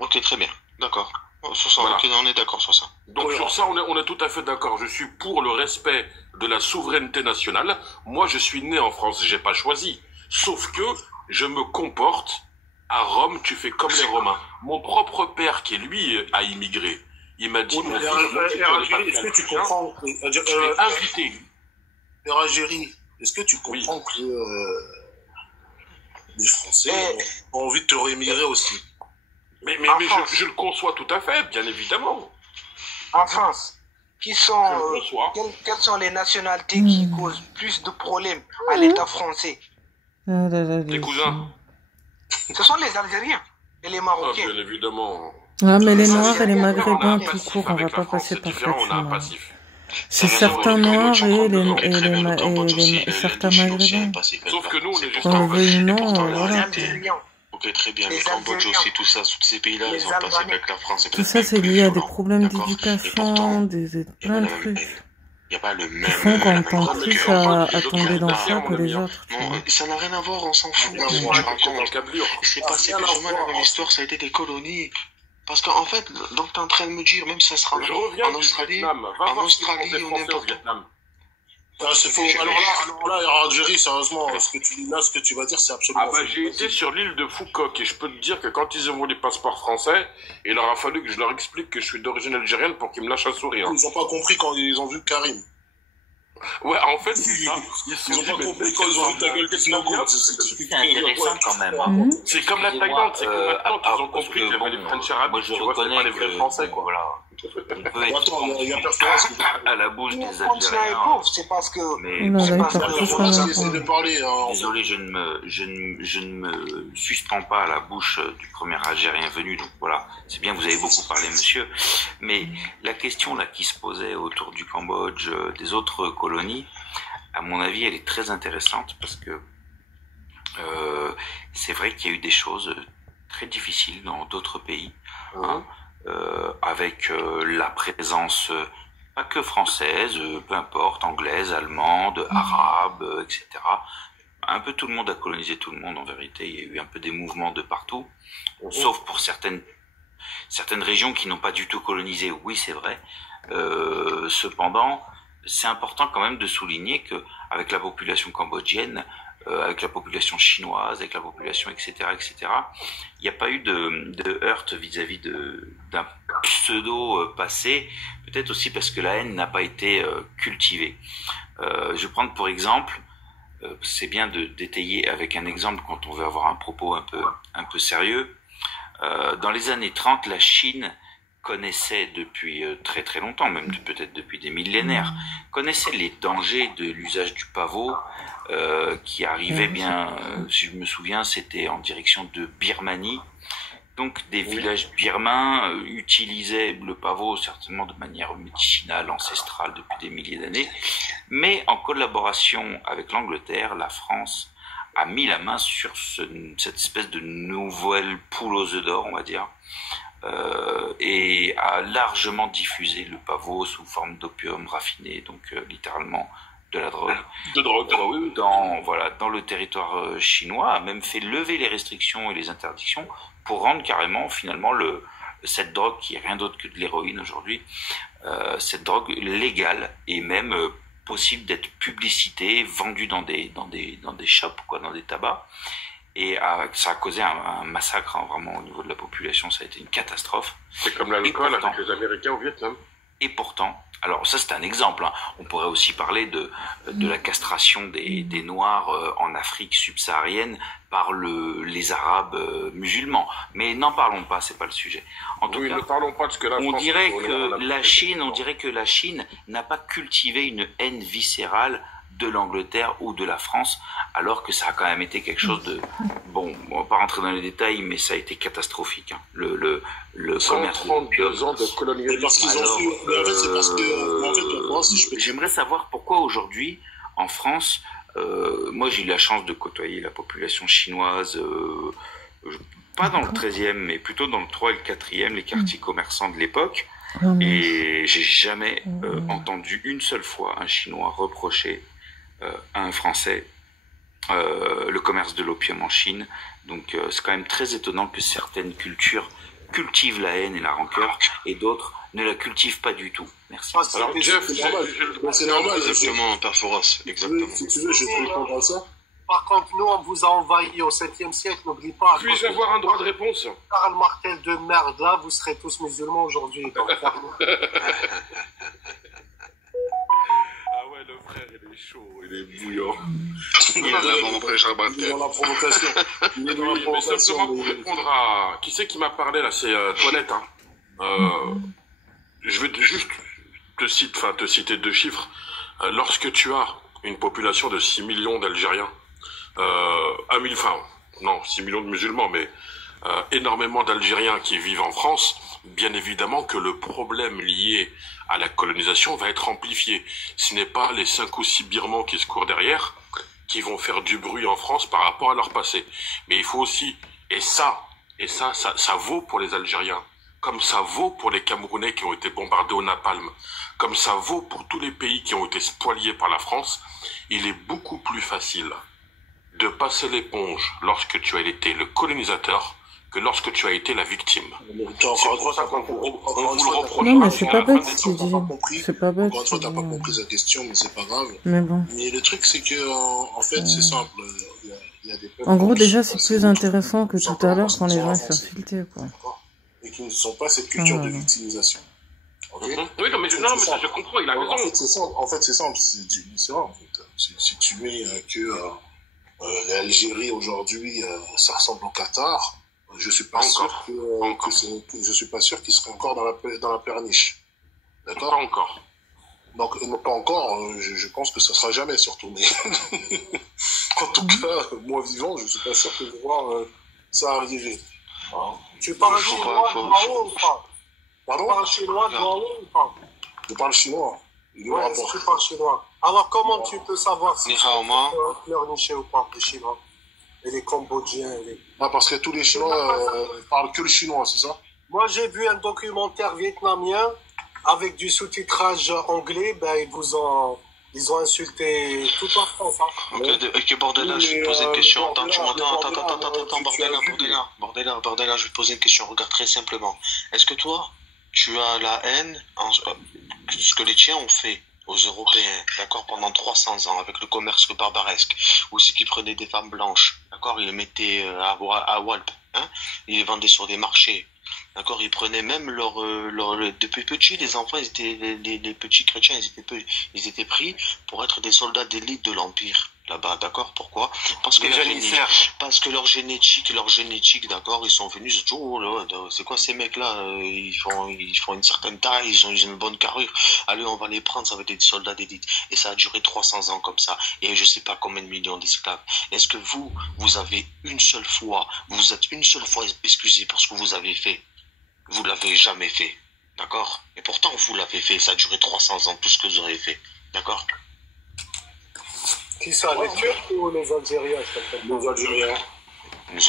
Ok, très bien. D'accord. Sur ça, voilà. Okay, on est d'accord sur ça. Donc sur ça, on est tout à fait d'accord. Je suis pour le respect de la souveraineté nationale. Moi, je suis né en France, j'ai pas choisi. Sauf que je me comporte... À Rome, tu fais comme les Romains. Mon propre père, qui lui a immigré, il m'a dit... Est-ce que tu comprends... Je l'ai invité. Algérie, est-ce que tu comprends que les Français ont envie de te réimmigrer aussi? Mais je le conçois tout à fait, bien évidemment. En France, quelles sont les nationalités qui causent plus de problèmes à l'État français? Les cousins. Ce sont les Algériens et les Marocains. Ah, bien évidemment. Ah, mais les Noirs et les Maghrébins, tout court, on va pas passer par là. C'est certains Noirs et certains Maghrébins. Sauf que nous, on est juste en veut non, voilà. Ok, très bien. Le Cambodge aussi, tout ça, tous ces pays-là, ils ont passé avec la France. Tout ça, c'est lié à des problèmes d'éducation, plein de trucs. Il n'y a pas le même... Ils font qu'on tend plus à tomber dans ça que les autres. Non, ça n'a rien à voir, on s'en fout. C'est passé plus ou moins la même histoire, ça a été des colonies. Parce qu'en fait, donc t'es en train de me dire, même ça sera en Australie, on est partout. C'est faux. Alors là, Algérie, sérieusement, ce que tu vas dire, c'est absolument faux. J'ai été sur l'île de Foucault et je peux te dire que quand ils ont les passeports français, il leur a fallu que je leur explique que je suis d'origine algérienne pour qu'ils me lâchent un sourire. Ils n'ont pas compris quand ils ont vu Karim. Ouais, en fait, c'est ça. Ils ont pas compris quand ils ont vu ta gueule qu'est-ce c'est intéressant quand même. Hein. C'est comme la Thaïlande, c'est que maintenant qu'ils ont compris qu'il y avait les French Arabes, moi je reconnais pas les vrais Français, quoi. Voilà. On peut être attends, il y a performance à la bouche des continent est Algériens. pauvre, c'est parce que... Mais c'est pas performance qui essaie de parler. Désolé, je ne me suspends pas à la bouche du premier Algérien venu. Donc voilà, c'est bien, vous avez beaucoup parlé, monsieur. Mais la question là qui se posait autour du Cambodge, des autres colonies, à mon avis, elle est très intéressante parce que c'est vrai qu'il y a eu des choses très difficiles dans d'autres pays, hein, avec la présence pas que française, peu importe, anglaise, allemande, arabe, etc. Un peu tout le monde a colonisé tout le monde en vérité. Il y a eu un peu des mouvements de partout, sauf pour certaines régions qui n'ont pas du tout colonisé. Oui, c'est vrai. Cependant, c'est important quand même de souligner que avec la population cambodgienne, avec la population chinoise, avec la population, etc., il n'y a pas eu de heurte vis-à-vis d'un pseudo passé, peut-être aussi parce que la haine n'a pas été cultivée. Je vais prendre pour exemple, c'est bien d'étayer avec un exemple quand on veut avoir un propos un peu sérieux. Dans les années 30, la Chine connaissait depuis très très longtemps, même peut-être depuis des millénaires, connaissait les dangers de l'usage du pavot, qui arrivait bien, si je me souviens, c'était en direction de Birmanie. Donc des villages birmans utilisaient le pavot certainement de manière médicinale, ancestrale depuis des milliers d'années, mais en collaboration avec l'Angleterre, la France a mis la main sur cette espèce de nouvelle poule aux œufs d'or, on va dire, et a largement diffusé le pavot sous forme d'opium raffiné, donc littéralement de la drogue. De drogue, oui. Dans le territoire chinois, a même fait lever les restrictions et les interdictions pour rendre carrément finalement cette drogue, qui est rien d'autre que de l'héroïne aujourd'hui, cette drogue légale et même possible d'être publicitée, vendue dans des shops, quoi, dans des tabacs. Et ça a causé un massacre, hein, vraiment, au niveau de la population. Ça a été une catastrophe. C'est comme l'alcool avec les Américains au Vietnam. Et pourtant, alors ça c'est un exemple, hein. On pourrait aussi parler de la castration des Noirs en Afrique subsaharienne par les Arabes musulmans. Mais n'en parlons pas, c'est pas le sujet. En tout cas, ne parlons pas de ce que la on France dirait que la Chine n'a pas cultivé une haine viscérale de l'Angleterre ou de la France, alors que ça a quand même été quelque chose de... Bon, on va pas rentrer dans les détails, mais ça a été catastrophique. Hein. Le commerce... 132 ans de colonialisme. Parce qu'ils ont su... En fait, c'est parce que... En fait, moi, si je peux... J'aimerais savoir pourquoi aujourd'hui, en France, moi j'ai eu la chance de côtoyer la population chinoise, pas dans le 13e, mais plutôt dans le 3 et le 4e, les quartiers commerçants de l'époque, et j'ai jamais entendu une seule fois un Chinois reprocher à un Français le commerce de l'opium en Chine. Donc c'est quand même très étonnant que certaines cultures cultivent la haine et la rancœur et d'autres ne la cultivent pas du tout. Merci. Alors Jeff, c'est normal. Exactement, Perforas. Exactement. Si tu veux, je vais te répondre à ça. Par contre, nous, on vous a envahi au 7e siècle, n'oublie pas. Puis-je avoir un droit de réponse? Karl Martel de merde, là, vous serez tous musulmans aujourd'hui. Ah ouais, le frère, il est chaud, il est bouillant. Il est là, mon frère Charles Martel. Il est dans la provocation. Il est dans la provocation. Mais simplement pour répondre à... Qui c'est qui m'a parlé, là? C'est Toilette, hein. Je vais juste te citer deux chiffres. Lorsque tu as une population de 6 millions d'Algériens, 6 millions de musulmans, mais énormément d'Algériens qui vivent en France, bien évidemment que le problème lié à la colonisation va être amplifié. Ce n'est pas les 5 ou 6 Birmans qui se courent derrière qui vont faire du bruit en France par rapport à leur passé. Mais il faut aussi, et ça vaut pour les Algériens, comme ça vaut pour les Camerounais qui ont été bombardés au napalm, comme ça vaut pour tous les pays qui ont été spoliés par la France, il est beaucoup plus facile de passer l'éponge lorsque tu as été le colonisateur que lorsque tu as été la victime. C'est pour ça qu'on vous le reproche. Non, mais c'est pas bête ce qu'il dit. C'est pas bête. Encore une fois, t'as pas compris la question, mais c'est pas grave. Mais bon. Mais le truc, c'est que, en fait, c'est simple. Il y a des peuples en gros, déjà, c'est plus intéressant que tout à l'heure quand les gens s'insultaient, quoi. Et qui ne sont pas cette culture de victimisation. Okay. Oui, non, mais ça, je comprends, il a raison. En fait, c'est simple. C'est vrai, en fait. Si tu mets que l'Algérie aujourd'hui, ça ressemble au Qatar, je suis pas sûr je suis pas sûr qu'il serait encore dans la perniche. D'accord? Pas encore. Donc, pas encore, je pense que ça sera jamais, surtout. Mais en tout cas, moi vivant, je suis pas sûr que je vais voir ça arriver. Tu parles chinois de Mao ou pas? Pardon? Tu parles chinois de Mao ou pas? Je parle chinois. Oui, je parle chinois. Alors, comment tu peux savoir si c'est pleurniché ou pas, les Chinois et les Cambodgiens parce que tous les Chinois parlent que le chinois, c'est ça? Moi, j'ai vu un documentaire vietnamien avec du sous-titrage anglais. Ben, ils ont insulté toute la France. Hein. Ok, Bordella, je vais te poser une question. Attends, tu m'entends? Attends, Bordella, je vais te poser une question. Regarde très simplement. Est-ce que toi, tu as la haine, ce que les tiens ont fait aux Européens, d'accord, pendant 300 ans, avec le commerce barbaresque, aussi qu'ils prenaient des femmes blanches, d'accord, ils les mettaient à Walp, hein, ils les vendaient sur des marchés, d'accord, ils prenaient même depuis petits, les enfants, ils étaient, les petits chrétiens, ils étaient pris pour être des soldats d'élite de l'Empire. Là-bas, d'accord, pourquoi? Parce que leur génétique, d'accord, ils sont venus, ils se disent, oh là, c'est quoi ces mecs-là, ils font une certaine taille, ils ont une bonne carrure, allez, on va les prendre, ça va être des soldats d'élite. Et ça a duré 300 ans comme ça, et je sais pas combien de millions d'esclaves. Est-ce que vous avez une seule fois, vous êtes une seule fois excusé pour ce que vous avez fait? Vous l'avez jamais fait, d'accord? Et pourtant, vous l'avez fait, ça a duré 300 ans, tout ce que vous avez fait, d'accord? Qui ça, les Turcs ou les Algériens? Les Algériens. Les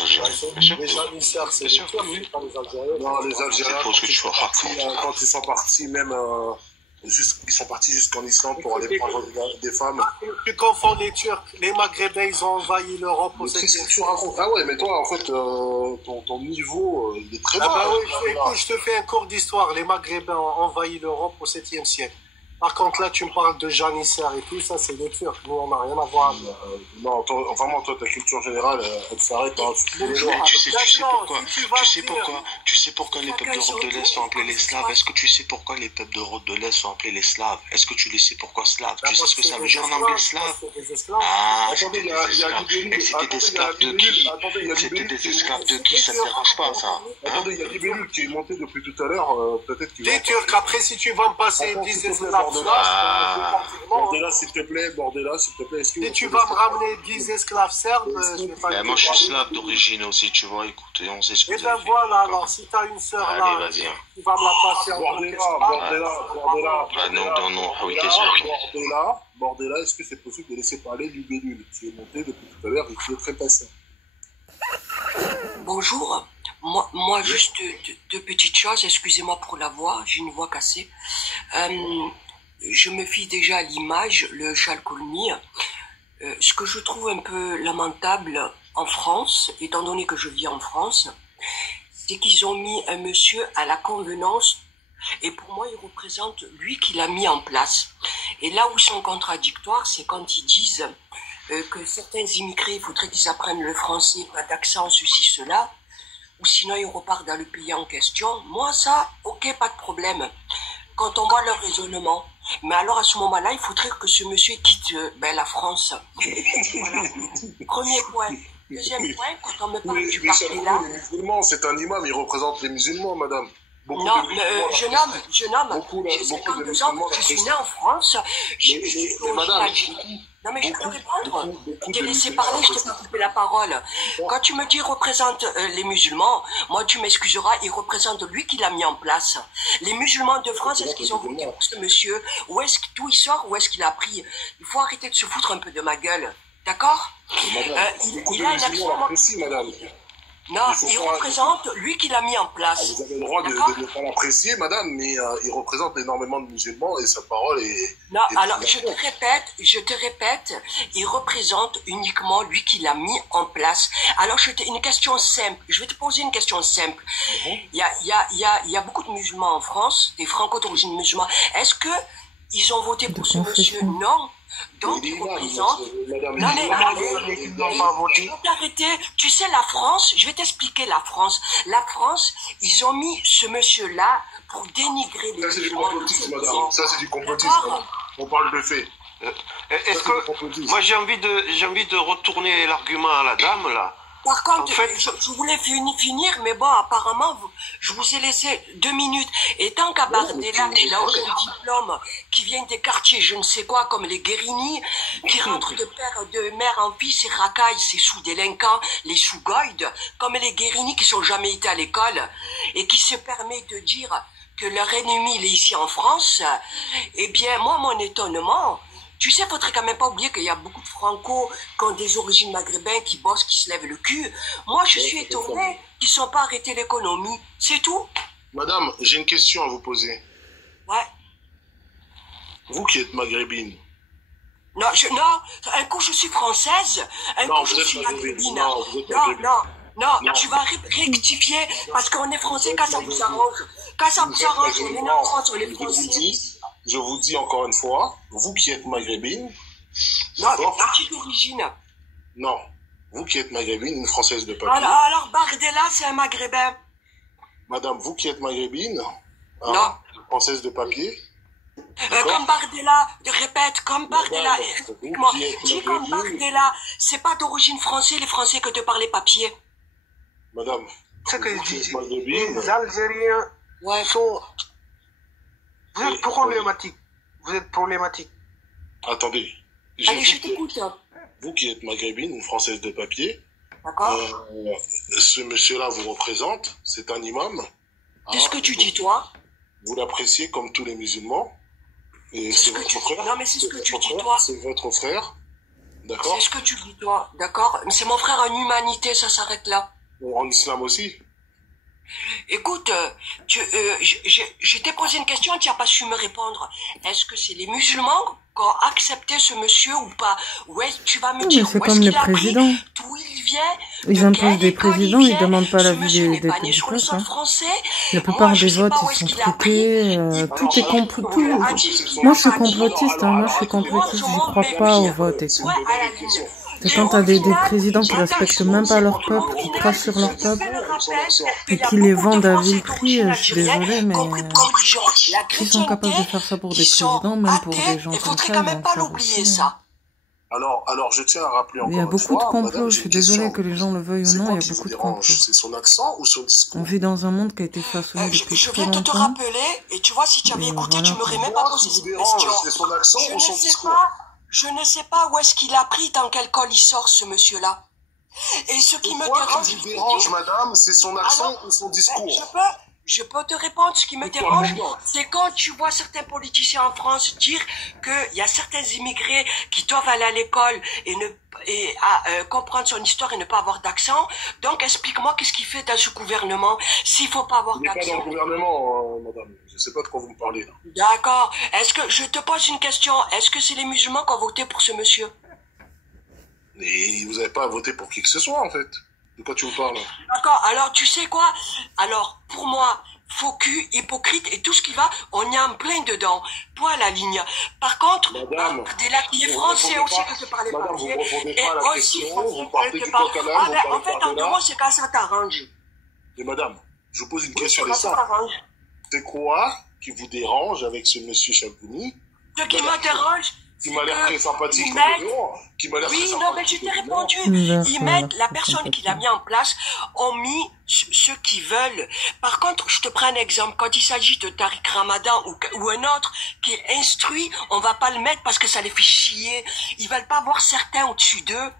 janissaires, c'est les Turcs, c'est pas les Algériens. Non, les Algériens, quand ils sont partis, même, ils sont partis jusqu'en Islande pour aller prendre des femmes. Tu confonds les Turcs, les Maghrébins, ils ont envahi l'Europe au 7e siècle. Ah ouais, mais toi, en fait, ton niveau, il est très bas. Ah bah oui, écoute, je te fais un cours d'histoire. Les Maghrébins ont envahi l'Europe au 7e siècle. Par contre, là, tu me parles de janissaires et tout, ça, c'est des Turcs. Nous, on n'a rien à voir. Non, vraiment, toi, ta culture générale, elle s'arrête. Tu sais pourquoi les peuples d'Europe de l'Est sont appelés les Slaves? Est-ce que tu sais pourquoi les peuples d'Europe de l'Est sont appelés les Slaves? Est-ce que tu les sais pourquoi Slaves? Tu sais ce que ça veut dire en anglais, slave? Ah, c'était des esclaves. Et c'était des esclaves de qui? C'était des esclaves de qui? Ça ne dérange pas, ça. Attendez, il y a Libellule qui est monté depuis tout à l'heure. Peut-être qu'il les Turcs, après, si tu vas me passer 10 esclaves, Bordella, s'il te plaît, si tu vas me ramener 10 esclaves serbes, je vais pas. Moi, je suis slave d'origine aussi, tu vois, écoutez, on sait ce que vous avez fait. Et ben voilà, alors, si t'as une sœur là, tu vas me la passer en Bordella, est-ce que c'est possible de laisser parler Libellule, qui est monté depuis tout à l'heure et qui est très patient? Bonjour. Moi juste deux petites choses, excusez-moi pour la voix, j'ai une voix cassée. Je me fie déjà à l'image, le Chalcolmi. Ce que je trouve un peu lamentable en France, étant donné que je vis en France, c'est qu'ils ont mis un monsieur à la convenance, et pour moi, il représente lui qui l'a mis en place. Et là où ils sont contradictoires, c'est quand ils disent que certains immigrés, il faudrait qu'ils apprennent le français, pas d'accent, ceci, cela, ou sinon ils repartent dans le pays en question. Moi, ça, ok, pas de problème. Quand on voit leur raisonnement. Mais alors, à ce moment-là, il faudrait que ce monsieur quitte la France. Voilà. Premier point. Deuxième point, quand on me parle du parti là... Les musulmans, c'est un imam, il représente les musulmans, madame. Jeune homme, j'ai 52 ans, je suis né en France, non mais je peux répondre. Je t'ai laissé parler, je t'ai pas coupé la parole. Quand tu me dis représente les musulmans, moi tu m'excuseras, il représente lui qui l'a mis en place. Les musulmans de France, est-ce qu'ils ont voté pour ce monsieur? D'où il sort? Où est-ce qu'il a pris? Il faut arrêter de se foutre un peu de ma gueule. D'accord? Il a un accent... madame. Non, il représente lui qui l'a mis en place. Vous avez le droit de ne pas l'apprécier, madame, mais il représente énormément de musulmans et sa parole est... Non, alors je te répète, il représente uniquement lui qui l'a mis en place. Alors une question simple, je vais te poser une question simple. Il y a beaucoup de musulmans en France, des franco d'origine musulmane. Est-ce que ils ont voté pour ce monsieur? Non. Donc, il représente... Non, mais arrêtez. Tu sais, la France, je vais t'expliquer la France. La France, ils ont mis ce monsieur-là pour dénigrer les Ça, c'est du musulmans. complotisme, madame. Ça, c'est du complotisme. On parle de faits. Est-ce que moi j'ai envie de retourner l'argument à la dame là. Par contre, en fait, je voulais finir, mais bon, apparemment, je vous ai laissé 2 minutes. Et tant qu'à Bardella, il n'a aucun diplôme, qui vient des quartiers, je ne sais quoi, comme les Guérini, qui rentrent de mère en fils, et racaillent ces sous-délinquants, les sous-goïdes, comme les Guérini qui sont jamais été à l'école, et qui se permettent de dire que leur ennemi, il est ici en France. Eh bien, moi, mon étonnement... Tu sais, faudrait quand même pas oublier qu'il y a beaucoup de Franco qui ont des origines maghrébins, qui bossent, qui se lèvent le cul. Moi, je suis étonné qu'ils ne sont pas arrêtés l'économie. C'est tout. Madame, j'ai une question à vous poser. Ouais. Vous qui êtes maghrébine. Non, un coup je suis française, un coup je suis maghrébine. Non, tu vas rectifier parce qu'on est français quand ça vous arrange. Quand ça vous arrange, on est en France, on est français. Je vous dis encore une fois, vous qui êtes maghrébine... Non, petite origine. Non, vous qui êtes maghrébine, une française de papier... Alors Bardella, c'est un maghrébin. Madame, vous qui êtes maghrébine... Non. Française de papier... Comme Bardella, répète, comme Bardella, explique-moi, dis comme Bardella, c'est pas d'origine française, les Français que te parlaient papier. Madame, ce que je dis, les Algériens sont... Vous êtes problématique. Vous êtes problématique. Attendez. Allez, je t'écoute. Vous qui êtes maghrébine, une française de papier, d'accord. Ce monsieur-là vous représente, c'est un imam. Qu'est-ce que tu dis, toi? Vous l'appréciez comme tous les musulmans. Et c'est votre frère. Non, mais c'est ce que tu dis, toi. C'est votre frère. D'accord. C'est ce que tu dis, toi. D'accord. Mais c'est mon frère en humanité, ça s'arrête là. En islam aussi. Écoute, je t'ai posé une question, tu n'as pas su me répondre. Est-ce que c'est les musulmans qui ont accepté ce monsieur ou pas? Ouais, tu vas me dire c'est comme les présidents. D'où il vient? Ils imposent des présidents, ils ne demandent pas l'avis des peuples. La plupart des votes, ils sont truqués. Tout est complotiste. Moi, je suis complotiste. Je ne crois pas au vote et tout. C'est quand t'as des présidents qui respectent même pas leur peuple, qui crachent sur leur peuple, et qui les vendent à vil prix, je suis désolée, mais ils sont capables de faire ça pour des présidents, même pour des gens comme ça, ils vont faire aussi. Alors, je tiens à rappeler encore il y a beaucoup de complots, je suis désolée que les gens le veuillent ou non, il y a beaucoup de complots. C'est son accent ou son discours? On vit dans un monde qui a été façonné depuis je très viens de te longtemps. rappeler, et tu vois, si tu avais écouté, tu m'aurais même pas posé cette question. C'est son accent ou son discours? Je ne sais pas où est-ce qu'il a pris, dans quel col il sort, ce monsieur-là. Et ce qui me dérange... Ce qui vous dérange, madame, c'est son accent ou son discours? Je peux te répondre, ce qui me dérange, c'est quand tu vois certains politiciens en France dire qu'il y a certains immigrés qui doivent aller à l'école et comprendre son histoire et ne pas avoir d'accent. Donc, explique-moi qu'est-ce qu'il fait dans ce gouvernement s'il faut pas avoir d'accent. Il n'est pas dans le gouvernement, madame. Je ne sais pas de quoi vous me parlez. D'accord. Est-ce que, je te pose une question, est-ce que c'est les musulmans qui ont voté pour ce monsieur? Et vous n'avez pas à voter pour qui que ce soit, en fait. De quoi tu vous parles? D'accord, alors tu sais quoi? Alors, pour moi, faux cul, hypocrite et tout ce qui va, on y a en plein dedans. Point à la ligne. Par contre, Bardella qui est français aussi que te parlais pas. Et aussi français que te parle. En fait, en deux mots, c'est quand ça t'arrange. Mais madame, je vous pose une question simple. C'est quoi qui vous dérange avec ce monsieur Chagouni? Ce qui me dérange, qui m'a l'air très sympathique. Oui, non, mais je t'ai répondu. Ils mettent, la personne qui l'a mis en place, ont mis ceux qui veulent. Par contre, je te prends un exemple. Quand il s'agit de Tariq Ramadan ou un autre qui est instruit, on va pas le mettre parce que ça les fait chier. Ils veulent pas voir certains au-dessus d'eux.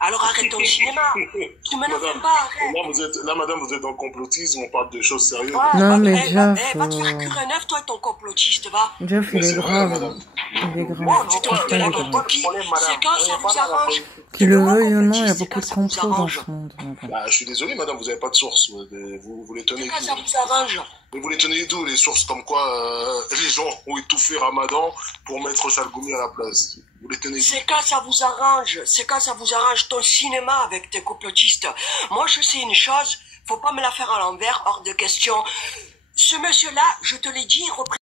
Alors arrête ton cinéma. Tu me le fais pas, arrête. Là, madame, vous êtes dans le complotisme, on parle de choses sérieuses. Ouais, non, mais Jeff... va te faire cuire un œuf, toi et ton complotiste, va. Jeff, il est grave. Il est grave. C'est quand ça vous arrange. Qu'il le veuille ou non, il y a beaucoup de complots dans ce monde. Bah, je suis désolé, madame, vous n'avez pas de source. Vous les tenez d'où? Ça vous arrange. Mais vous les tenez d'où, les sources comme quoi les gens ont étouffé Ramadan pour mettre Chalgoumi à la place? Vous les tenez d'où? C'est quand ça vous arrange. C'est quand ça vous arrange ton cinéma avec tes complotistes. Moi, je sais une chose, faut pas me la faire à l'envers, hors de question. Ce monsieur-là, je te l'ai dit, il représente